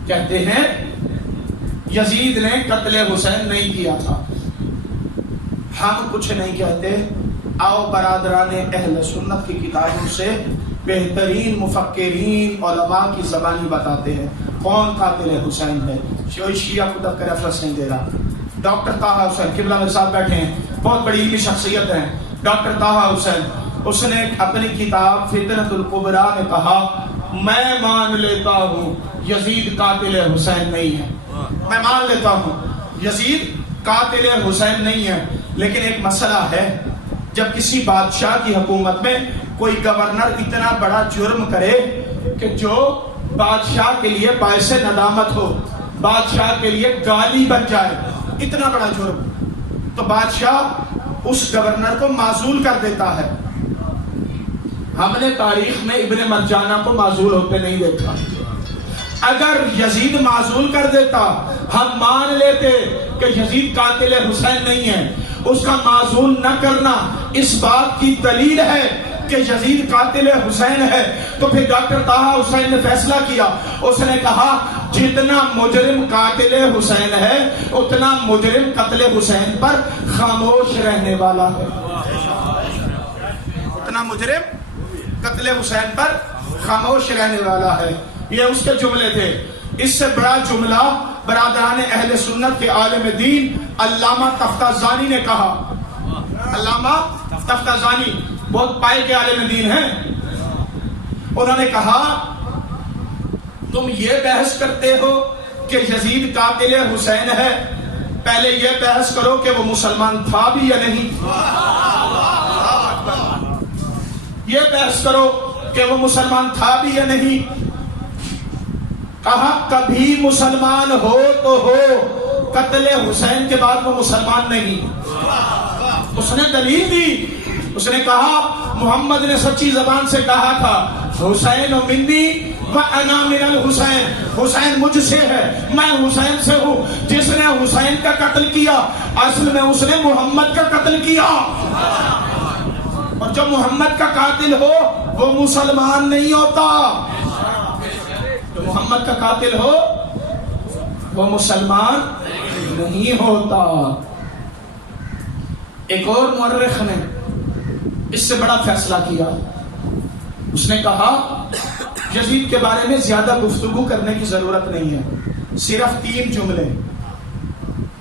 کہتے ہیں یزید نے قتل حسین نہیں کیا تھا. ہم کچھ نہیں کہتے. آؤ برادران اہل سنت کی کتابوں سے بہترین مفکرین علماء کی زبانی بتاتے ہیں کون قاتل حسین ہے. شیعہ کو دب کر ریفرنس نہیں دے رہا. ڈاکٹر طاہا حسین قبلہ میرے ساتھ بیٹھے ہیں، بہت بڑی علمی شخصیت ہیں. ڈاکٹر طاہا حسین، اس نے اپنی کتاب فتنۃ الکبریٰ میں کہا میں مان لیتا ہوں یزید قاتل حسین نہیں ہے. میں مان لیتا ہوں یزید قاتل حسین نہیں ہے. لیکن ایک مسئلہ ہے، جب کسی بادشاہ کی حکومت میں کوئی گورنر اتنا بڑا جرم کرے کہ جو بادشاہ کے لیے باعث ندامت ہو، بادشاہ کے لیے گالی بن جائے، اتنا بڑا جرم، تو بادشاہ اس گورنر کو معزول کر دیتا ہے. ہم نے تاریخ میں ابن مرجانہ کو معزول ہوتے نہیں دیکھا. اگر یزید معزول کر دیتا ہم مان لیتے کہ یزید قاتل حسین نہیں ہے. اس کا معزول نہ کرنا اس بات کی دلیل ہے کہ یزید قاتل حسین ہے. تو پھر ڈاکٹر طاہا حسین نے فیصلہ کیا. اس نے کہا جتنا مجرم قاتل حسین ہے اتنا مجرم قتل حسین پر خاموش رہنے والا ہے. اتنا مجرم قتل حسین پر خاموش رہنے والا ہے. یہ اس کے جملے تھے. اس سے بڑا جملہ برادران اہل سنت کے عالم دین علامہ تفتازانی نے کہا. علامہ تفتازانی بہت پائے کے عالم دین ہیں. انہوں نے کہا تم یہ بحث کرتے ہو کہ یزید قاتل حسین ہے، پہلے یہ بحث کرو کہ وہ مسلمان تھا بھی یا نہیں. یہ بحث کرو کہ وہ مسلمان تھا بھی یا نہیں. کہا کبھی مسلمان ہو تو ہو، قتل حسین کے بعد وہ مسلمان نہیں. اس نے دلیل دی. اس نے کہا محمد نے سچی زبان سے کہا تھا حسین منی و انا من الحسین، حسین مجھ سے ہے، میں حسین سے ہوں. جس نے حسین کا قتل کیا اصل میں اس نے محمد کا قتل کیا. اور جب محمد کا قاتل ہو وہ مسلمان نہیں ہوتا. جو محمد کا قاتل ہو وہ مسلمان نہیں ہوتا. ایک اور مورخ نے اس سے بڑا فیصلہ کیا. اس نے کہا یزید کے بارے میں زیادہ گفتگو کرنے کی ضرورت نہیں ہے، صرف 3 جملے.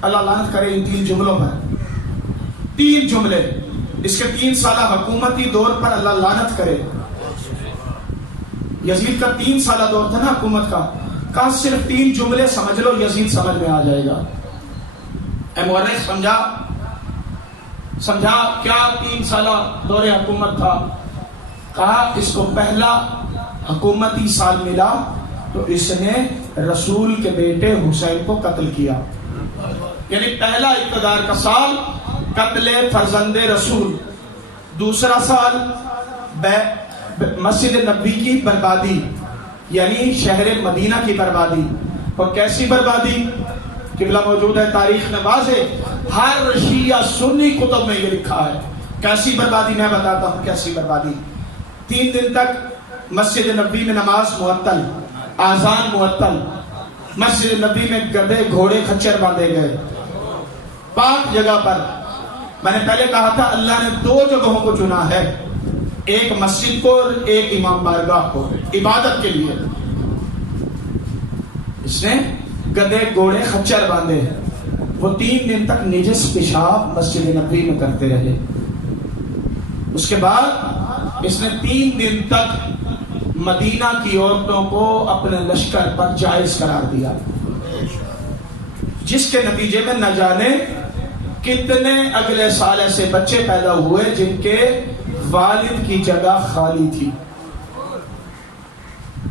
اللہ لعنت کرے ان 3 جملوں پر. 3 جملے. اس کے 3 سالہ حکومتی دور پر اللہ لعنت کرے. یزید کا 3 سالہ دور تھا نا حکومت کا. کہا صرف 3 جملے سمجھ لو یزید سمجھ میں آ جائے گا. اے مورخ سمجھا کیا 3 سالہ دور حکومت تھا. کہا اس کو پہلا حکومتی سال ملا تو اس نے رسول کے بیٹے حسین کو قتل کیا. یعنی پہلا اقتدار کا سال قتل فرزند رسول. دوسرا سال مسجد نبوی کی بربادی، یعنی شہر مدینہ کی بربادی. اور کیسی بربادی؟ قبلہ موجود ہے تاریخ میں واضح، ہر شیعہ سنی کتب میں یہ لکھا ہے. کیسی بربادی میں بتاتا ہوں کیسی بربادی. 3 دن تک مسجد نبوی میں نماز معطل، آذان معطل. مسجد نبوی میں گدھے گھوڑے خچر باندھے گئے پاک جگہ پر. میں نے پہلے کہا تھا اللہ نے 2 جگہوں کو چنا ہے، ایک مسجد کو اور ایک امام بارگاہ کو عبادت کے لیے. اس نے گدھے گھوڑے خچر باندھے. وہ 3 دن تک نجس پیشاب مسجد نبوی میں کرتے رہے. اس کے بعد اس نے 3 دن تک مدینہ کی عورتوں کو اپنے لشکر پر جائز قرار دیا، جس کے نتیجے میں نہ جانے کتنے اگلے سال ایسے بچے پیدا ہوئے جن کے والد کی جگہ خالی تھی،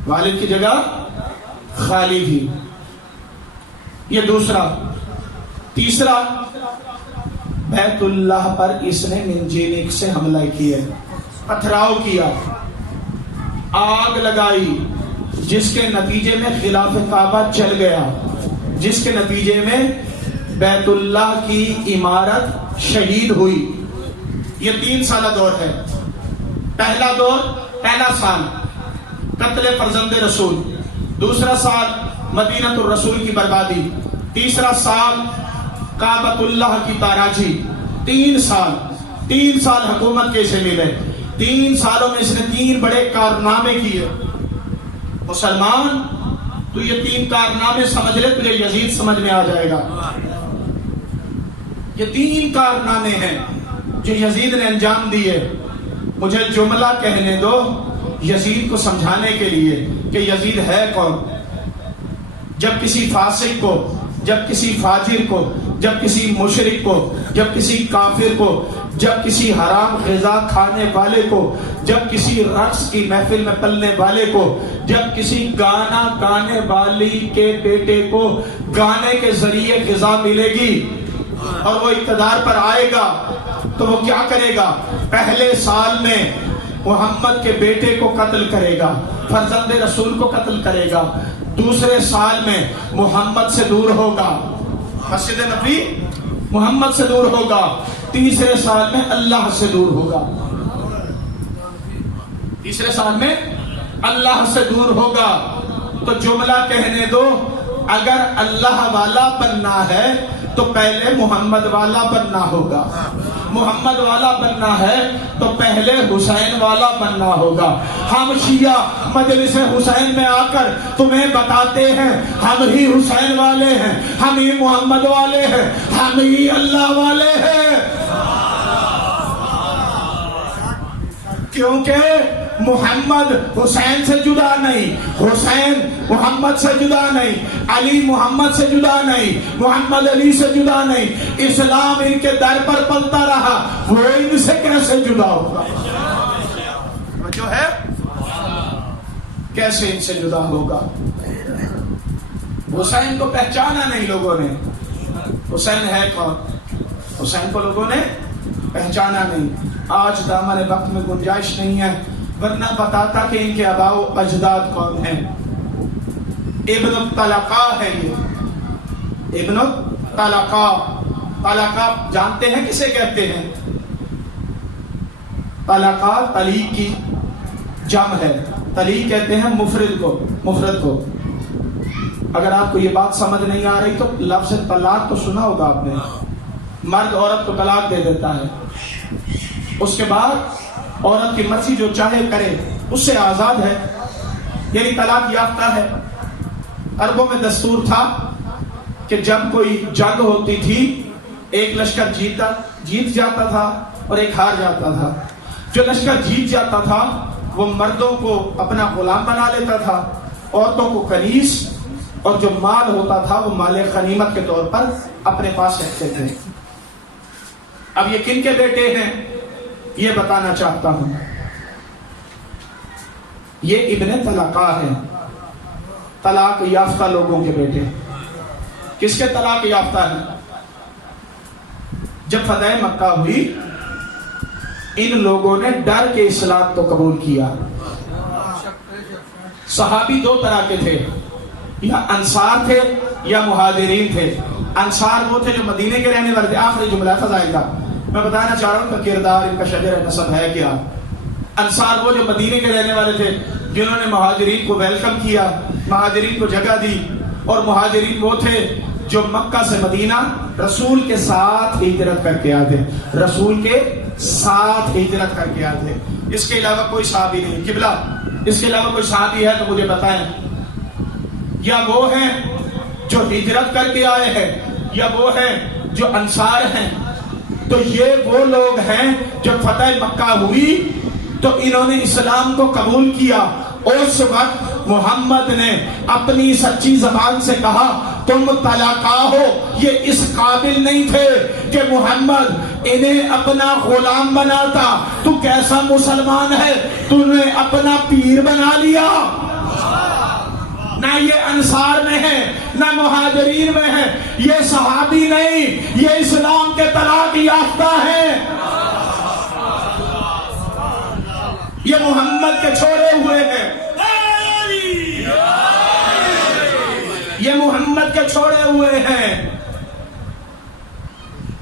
والد کی جگہ خالی تھی. یہ دوسرا. تیسرا، بیت اللہ پر اس نے منجینک سے حملہ کیا، پتھراؤ کیا، آگ لگائی، جس کے نتیجے میں خلاف کعبہ چل گیا، جس کے نتیجے میں بیت اللہ کی عمارت شہید ہوئی. یہ 3 سالہ دور ہے. پہلا دور، پہلا سال قتل فرزند رسول، دوسرا سال مدینہ الرسول کی بربادی، تیسرا سال کعبۃ اللہ کی تاراجی. 3 سال حکومت کیسے ملے؟ 3 سالوں میں اس نے 3 بڑے کارنامے کیے. مسلمان تو یہ 3 کارنامے سمجھ لے، تجھے یزید سمجھ میں آ جائے گا. یہ 3 کارنامے ہیں جو یزید نے انجام دیے. مجھے جملہ کہنے دو یزید کو سمجھانے کے لیے کہ یزید ہے کون. جب کسی فاسق کو، جب کسی فاجر کو، جب کسی مشرک کو، جب کسی کافر کو، جب کسی حرام غذا کھانے والے کو، جب کسی رقص کی محفل میں پلنے والے کو، جب کسی گانا گانے والی کے بیٹے کو گانے کے ذریعے غذا ملے گی اور وہ اقتدار پر آئے گا تو وہ کیا کرے گا؟ پہلے سال میں محمد کے بیٹے کو قتل کرے گا، فرزند رسول کو قتل کرے گا. دوسرے سال میں محمد سے دور ہوگا، مسجد نبوی محمد سے دور ہوگا. تیسرے سال میں اللہ سے دور ہوگا، تیسرے سال میں اللہ سے دور ہوگا. تو جملہ کہنے دو، اگر اللہ والا بننا ہے تو پہلے محمد والا بننا ہوگا، محمد والا بننا ہے تو پہلے حسین والا بننا ہوگا. ہم شیعہ مجلس حسین میں آ کر تمہیں بتاتے ہیں ہم ہی حسین والے ہیں، ہم ہی محمد والے ہیں، ہم ہی اللہ والے ہیں. کیونکہ محمد حسین سے جدا نہیں، حسین محمد سے جدا نہیں، علی محمد سے جدا نہیں، محمد علی سے جدا نہیں. اسلام ان کے در پر پلتا رہا، وہ ان سے کیسے جدا ہوگا؟ جو ہے کیسے ان سے جدا ہوگا؟ حسین کو پہچانا نہیں لوگوں نے. حسین ہے کون؟ حسین کو لوگوں نے پہچانا نہیں. آج دامن وقت میں گنجائش نہیں ہے، ورنہ بتاتا کہ ان کے آباء و اجداد کون ہیں. ابن الطلقاء ہے یہ، ابن الطلقاء. طلقاء جانتے ہیں کسے کہتے ہیں؟ طلقاء طلیق کی جمع ہے. طلیق کہتے ہیں مفرد کو، مفرد کو. اگر آپ کو یہ بات سمجھ نہیں آ رہی تو لفظ طلاق تو سنا ہوگا آپ نے. مرد عورت کو طلاق دے دیتا ہے، اس کے بعد عورت کی مرضی جو چاہے کرے، اس سے آزاد ہے، یعنی طلاق یافتہ ہے. عربوں میں دستور تھا کہ جب کوئی جنگ ہوتی تھی، ایک لشکر جیت جاتا تھا اور ایک ہار جاتا تھا. جو لشکر جیت جاتا تھا وہ مردوں کو اپنا غلام بنا لیتا تھا، عورتوں کو کنیز، اور جو مال ہوتا تھا وہ مال غنیمت کے طور پر اپنے پاس رکھتے تھے. اب یہ کن کے بیٹے ہیں یہ بتانا چاہتا ہوں. یہ ابن طلقاء ہے، طلاق یافتہ لوگوں کے بیٹے. کس کے طلاق یافتہ ہیں؟ جب فتح مکہ ہوئی ان لوگوں نے ڈر کے اسلام کو قبول کیا. صحابی 2 طرح کے تھے، یا انصار تھے یا مہاجرین تھے. انصار وہ تھے جو مدینے کے رہنے والے تھے. آخری جملہ فضائل کا میں بتانا چاہ رہا ہوں کہ کردار ان کا شجر نسب ہے کیا. انصار وہ جو مدینے کے رہنے والے تھے جنہوں نے مہاجرین کو ویلکم کیا، مہاجرین کو جگہ دی. اور مہاجرین وہ تھے جو مکہ سے مدینہ رسول کے ساتھ ہجرت کر کے آتے، رسول کے ساتھ ہجرت کر کے آتے. اس کے علاوہ کوئی صحابی نہیں. قبلہ اس کے علاوہ کوئی صحابی ہے تو مجھے بتائیں. یا وہ ہیں جو ہجرت کر کے آئے ہیں یا وہ ہیں جو انصار ہیں؟ تو یہ وہ لوگ ہیں جب فتح مکہ ہوئی تو انہوں نے اسلام کو قبول کیا. اس وقت محمد نے اپنی سچی زبان سے کہا تم طلقاء ہو. یہ اس قابل نہیں تھے کہ محمد انہیں اپنا غلام بناتا. تو کیسا مسلمان ہے, تو نے اپنا پیر بنا لیا. نہ یہ انصار میں ہے نہ مہاجرین میں ہے, یہ صحابی نہیں, یہ اسلام کے طلاق یافتہ ہیں. یہ محمد کے چھوڑے ہوئے ہیں, یہ محمد کے چھوڑے ہوئے ہیں.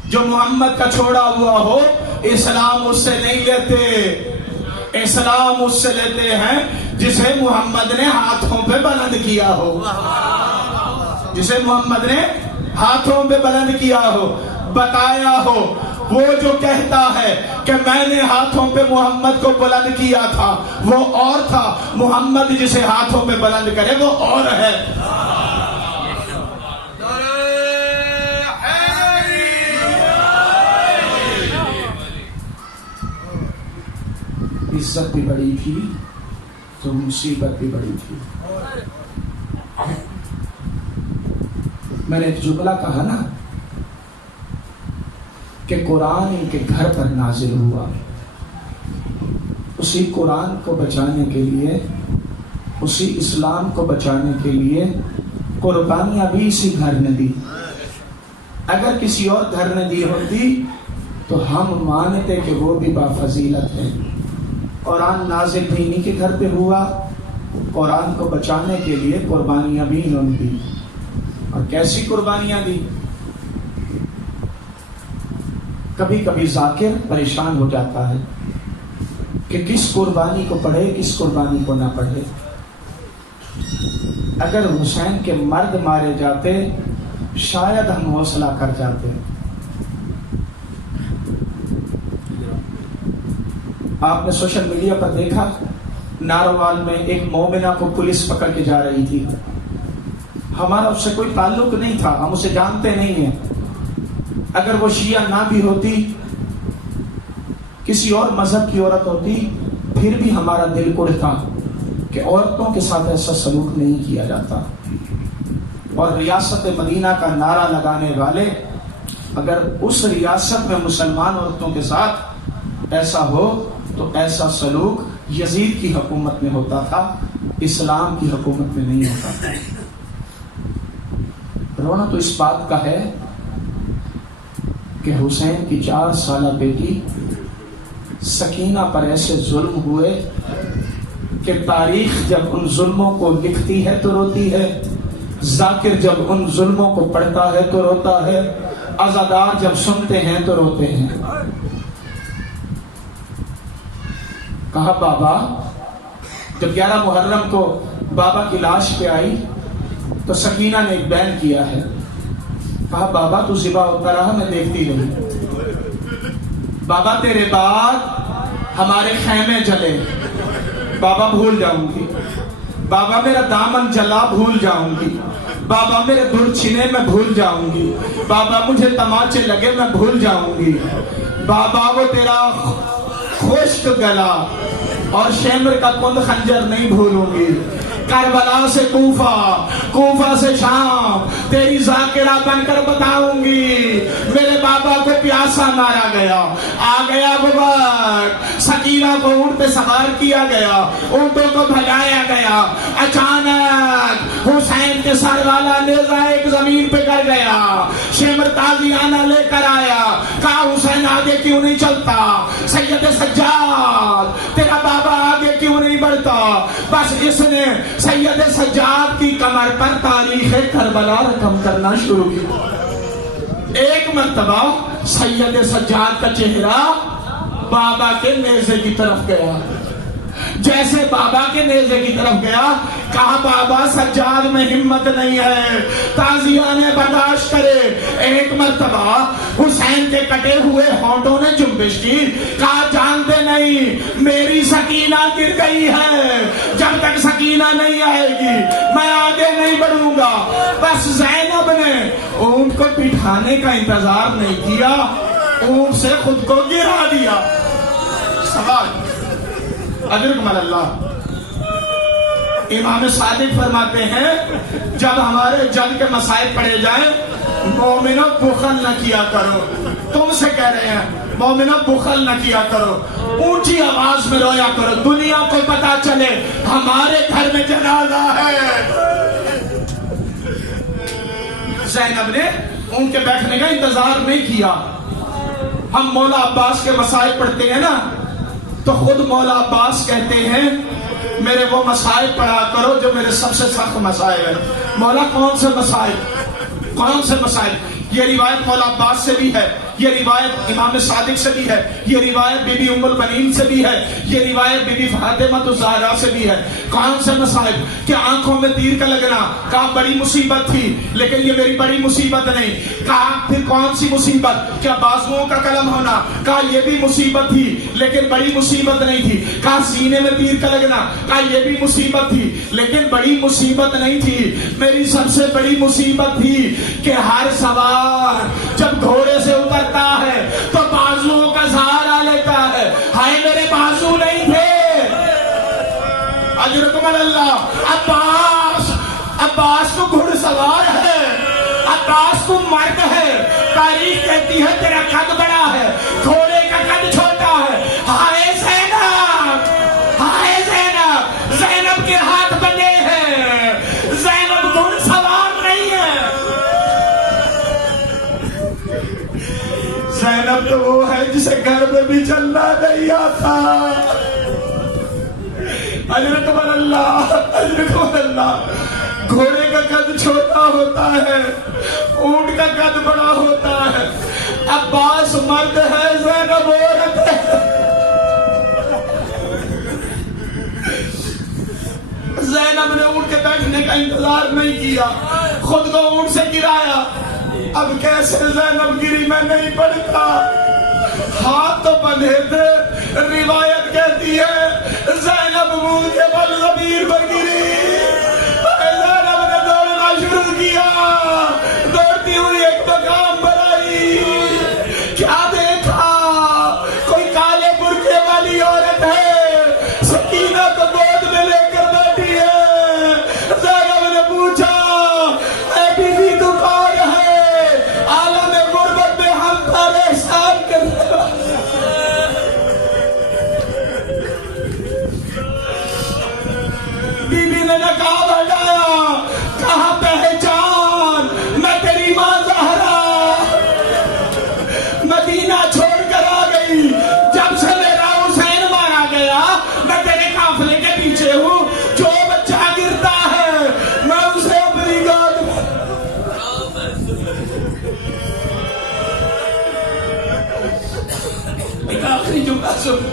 جو محمد کا چھوڑا ہوا ہو اسلام اس سے نہیں لیتے. اسلام اس سے لیتے ہیں جسے محمد نے ہاتھوں پہ بلند کیا ہو, جسے محمد نے ہاتھوں پہ بلند کیا ہو, بتایا ہو. وہ جو کہتا ہے کہ میں نے ہاتھوں پہ محمد کو بلند کیا تھا وہ اور تھا, محمد جسے ہاتھوں پہ بلند کرے وہ اور ہے. عزت بھی بڑی تھی تو مصیبت بھی بڑی تھی. میں نے ایک جملہ کہا نا کہ قرآن ان کے گھر پر نازل ہوا. اسی قرآن کو بچانے کے لیے, اسی اسلام کو بچانے کے لیے قربانیاں بھی اسی گھر نے دی. اگر کسی اور گھر نے دی ہوتی تو ہم مانتے کہ وہ بھی بافضیلت ہے. قرآن نازل بھی انہی کے گھر پہ ہوا. قرآن کو بچانے کے لیے قربانیاں بھی انہوں نے دی. اور کیسی قربانیاں دی؟ کبھی کبھی ذاکر پریشان ہو جاتا ہے کہ کس قربانی کو پڑھے کس قربانی کو نہ پڑھے. اگر حسین کے مرد مارے جاتے شاید ہم حوصلہ کر جاتے. آپ نے سوشل میڈیا پر دیکھا ناروال میں ایک مومنہ کو پولیس پکڑ کے جا رہی تھی. ہمارا اس سے کوئی تعلق نہیں تھا, ہم اسے جانتے نہیں ہیں. اگر وہ شیعہ نہ بھی ہوتی, کسی اور مذہب کی عورت ہوتی, پھر بھی ہمارا دل اڑتا کہ عورتوں کے ساتھ ایسا سلوک نہیں کیا جاتا. اور ریاست مدینہ کا نعرہ لگانے والے اگر اس ریاست میں مسلمان عورتوں کے ساتھ ایسا ہو تو ایسا سلوک یزید کی حکومت میں ہوتا تھا, اسلام کی حکومت میں نہیں ہوتا تھا. رونا تو اس بات کا ہے کہ حسین کی 4 سالہ بیٹی سکینہ پر ایسے ظلم ہوئے کہ تاریخ جب ان ظلموں کو لکھتی ہے تو روتی ہے, ذاکر جب ان ظلموں کو پڑھتا ہے تو روتا ہے, عزادار جب سنتے ہیں تو روتے ہیں. کہا بابا, جب 11 محرم کو بابا کی لاش پہ آئی تو سکینہ نے ایک بیان کیا ہے. کہا بابا تو ذبح ہوتا رہا, میں دیکھتی رہی. بابا تیرے بعد ہمارے خیمے جلے, بابا بھول جاؤں گی. بابا میرا دامن جلا, بھول جاؤں گی. بابا میرے دور چھنے, میں بھول جاؤں گی. بابا مجھے تماچے لگے, میں بھول جاؤں گی. بابا وہ تیرا خشک گلا اور شیمر کا کند خنجر نہیں بھولوں گی. کربلا سے کوفہ, کوفہ سے شام, تیری ذاکرہ بن کر بتاؤں گی. میرے بابا کو پیاسا مارا گیا, آ گیا وہ وقت, سکینہ کو اونٹ پہ سوار کیا گیا, اونٹوں کو بھگایا گیا. اچانک حسین کے سر والا نیزہ ایک زمین پہ گر گیا. شیمر تازیانہ لے کر آیا, کہا حسین آگے کیوں نہیں چلتا؟ سید سجاد تیرا بابا آگے کیوں نہیں بڑھتا؟ بس اس نے سید سجاد کی کمر پر تاریخ کربلا رقم کرنا شروع کیا. ایک مرتبہ سید سجاد کا چہرہ بابا کے نیزے کی طرف گیا. جیسے بابا کے نیزے کی طرف گیا, کہا بابا سجاد میں ہمت نہیں ہے, تازیانے برداشت کرے. ایک مرتبہ حسین کے کٹے ہوئے ہونٹوں نے جنبش کی, کہا جانتے نہیں میری سکینہ گر گئی ہے, جب تک سکینہ نہیں آئے گی میں آگے نہیں بڑھوں گا. بس زینب نے اونٹ کو بٹھانے کا انتظار نہیں کیا، اونٹ سے خود کو گرا دیا۔ سوال، اجرکم اللہ۔ امام صادق فرماتے ہیں جب ہمارے جل کے مسائل پڑے جائیں، مومنوں بخل نہ کیا کرو۔ تم سے کہہ رہے ہیں مومنوں بخل نہ کیا کرو، اونچی آواز میں رویا کرو، دنیا کو پتا چلے ہمارے گھر میں جنازہ ہے۔ زینب نے ان کے بیٹھنے کا انتظار نہیں کیا۔ ہم مولا عباس کے مسائل پڑھتے ہیں نا، تو خود مولا عباس کہتے ہیں میرے وہ مسائل پڑھا کرو جو میرے سب سے سخت مسائل ہیں۔ مولا کون سے مسائل؟ کون سے مسائل؟ یہ روایت مولا عباس سے بھی ہے، یہ روایت امام صادق سے بھی ہے، یہ روایت بی بی ام البنین سے بھی ہے، یہ روایت بی بی فاطمہ الزہرا سے بھی ہے۔ کون سے مسائل؟ کہ آنکھوں میں تیر کا لگنا، کہا بڑی مصیبت تھی لیکن یہ میری بڑی مصیبت نہیں۔ کہا پھر کون سی مصیبت؟ کیا بازوؤں کا قلم ہونا، کہا یہ بھی مصیبت تھی لیکن بڑی مصیبت نہیں تھی۔ کہا سینے میں تیر کا لگنا، کہا یہ بھی مصیبت تھی لیکن بڑی مصیبت نہیں تھی۔ میری سب سے بڑی مصیبت تھی کہ ہر سوار جب گھوڑے سے اترتا ہے تو بازوؤں کا سہارا لیتا ہے۔ ہائے میرے بازو نہیں تھے۔ اجرکم اللہ۔ عباس تو گھڑ سوار ہے، عباس تو مرد ہے۔ تاریخ کہتی ہے تیرا قد بڑا ہے، گھوڑے کا قد چھوٹا ہے۔ ہائے زینب، ہائے زینب، زینب کے ہاتھ بندے ہیں، زینب گھڑ سوار نہیں ہے۔ زینب تو وہ ہے جسے گھر میں بھی چلنا نہیں آتا۔ اجرکم اللہ، اجرکم اللہ۔ گھوڑے کا قد چھوٹا ہوتا ہے، اونٹ کا قد بڑا ہوتا ہے۔ عباس مرد ہے، زینب عورت ہے۔ زینب نے اونٹ کے بیٹھنے کا انتظار نہیں کیا، خود کو اونٹ سے گرایا۔ اب کیسے زینب گری میں نہیں پڑھتا، ہاتھ تو بندھے تھے۔ روایت کہتی ہے زینب منہ کے بل زمین پر گری۔ زینب نے دوڑنا شروع کیا، دوڑتی ہوئی ایک مقام پر آئی۔ کیا دیکھا؟ کوئی کالے برقعے والی عورت ہے، سکینہ کو گود میں لے کر بیٹھی ہے۔ زینب نے پوچھا اے بی بی تو کون ہے؟ عالم غربت میں ہم پر احسان کرنے والا۔ بی بی نے نقاب ہٹایا، کہا پہچان میں تیری ماں زہرا، مدینہ چھوڑ کر آ گئی۔ جب سے میرا حسین مارا گیا میں تیرے قافلے کے پیچھے ہوں، جو بچہ گرتا ہے میں اسے اپنی گود میں۔ ایک آخری جملہ سن،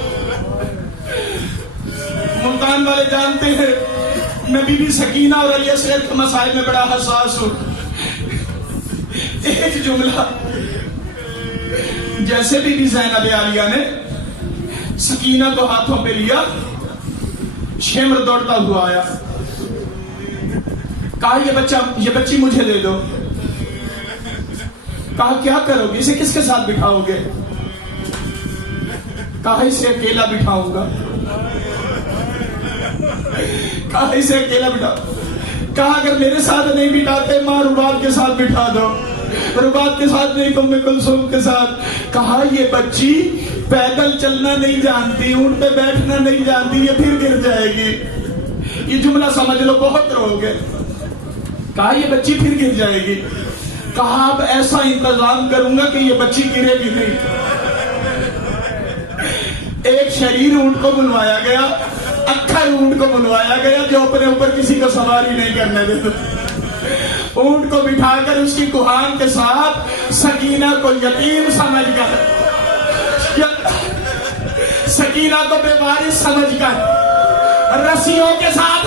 ملتان والے جانتے ہیں میں بی بی سکینہ اور علی اصغر کے مسائل میں بڑا حساس ہوں۔ ایک جملہ، جیسے بی بی زینب عالیہ نے سکینہ کو ہاتھوں پہ لیا، شمر دوڑتا ہوا آیا، کہا یہ بچی مجھے دے دو۔ کہا کیا کرو گے، اسے کس کے ساتھ بٹھاؤ گے؟ کہا اسے اکیلا بٹھاؤں گا۔ کہا اسے اکیلا بٹھا۔ کہا اگر میرے ساتھ نہیں بٹھاتے ماں رباب کے ساتھ بٹھا دو، رباب کے ساتھ نہیں ام کلثوم کے ساتھ۔ کہا یہ بچی پیدل چلنا نہیں جانتی، اونٹ پہ بیٹھنا نہیں جانتی، یہ پھر گر جائے گی۔ یہ جملہ سمجھ لو، بہت رو گے۔ کہا یہ بچی پھر گر جائے گی۔ کہا اب ایسا انتظام کروں گا کہ یہ بچی گرے بھی نہیں۔ ایک شریر اونٹ کو بلوایا گیا، اکھر اونٹ کو بلوایا گیا جو اپنے اوپر کسی کو سواری نہیں کرنے دیتا۔ اونٹ کو بٹھا کر اس کی کوہان کے ساتھ سکینہ کو یتیم سمجھ کر، سکینہ کو بے وارث سمجھ کر رسیوں کے ساتھ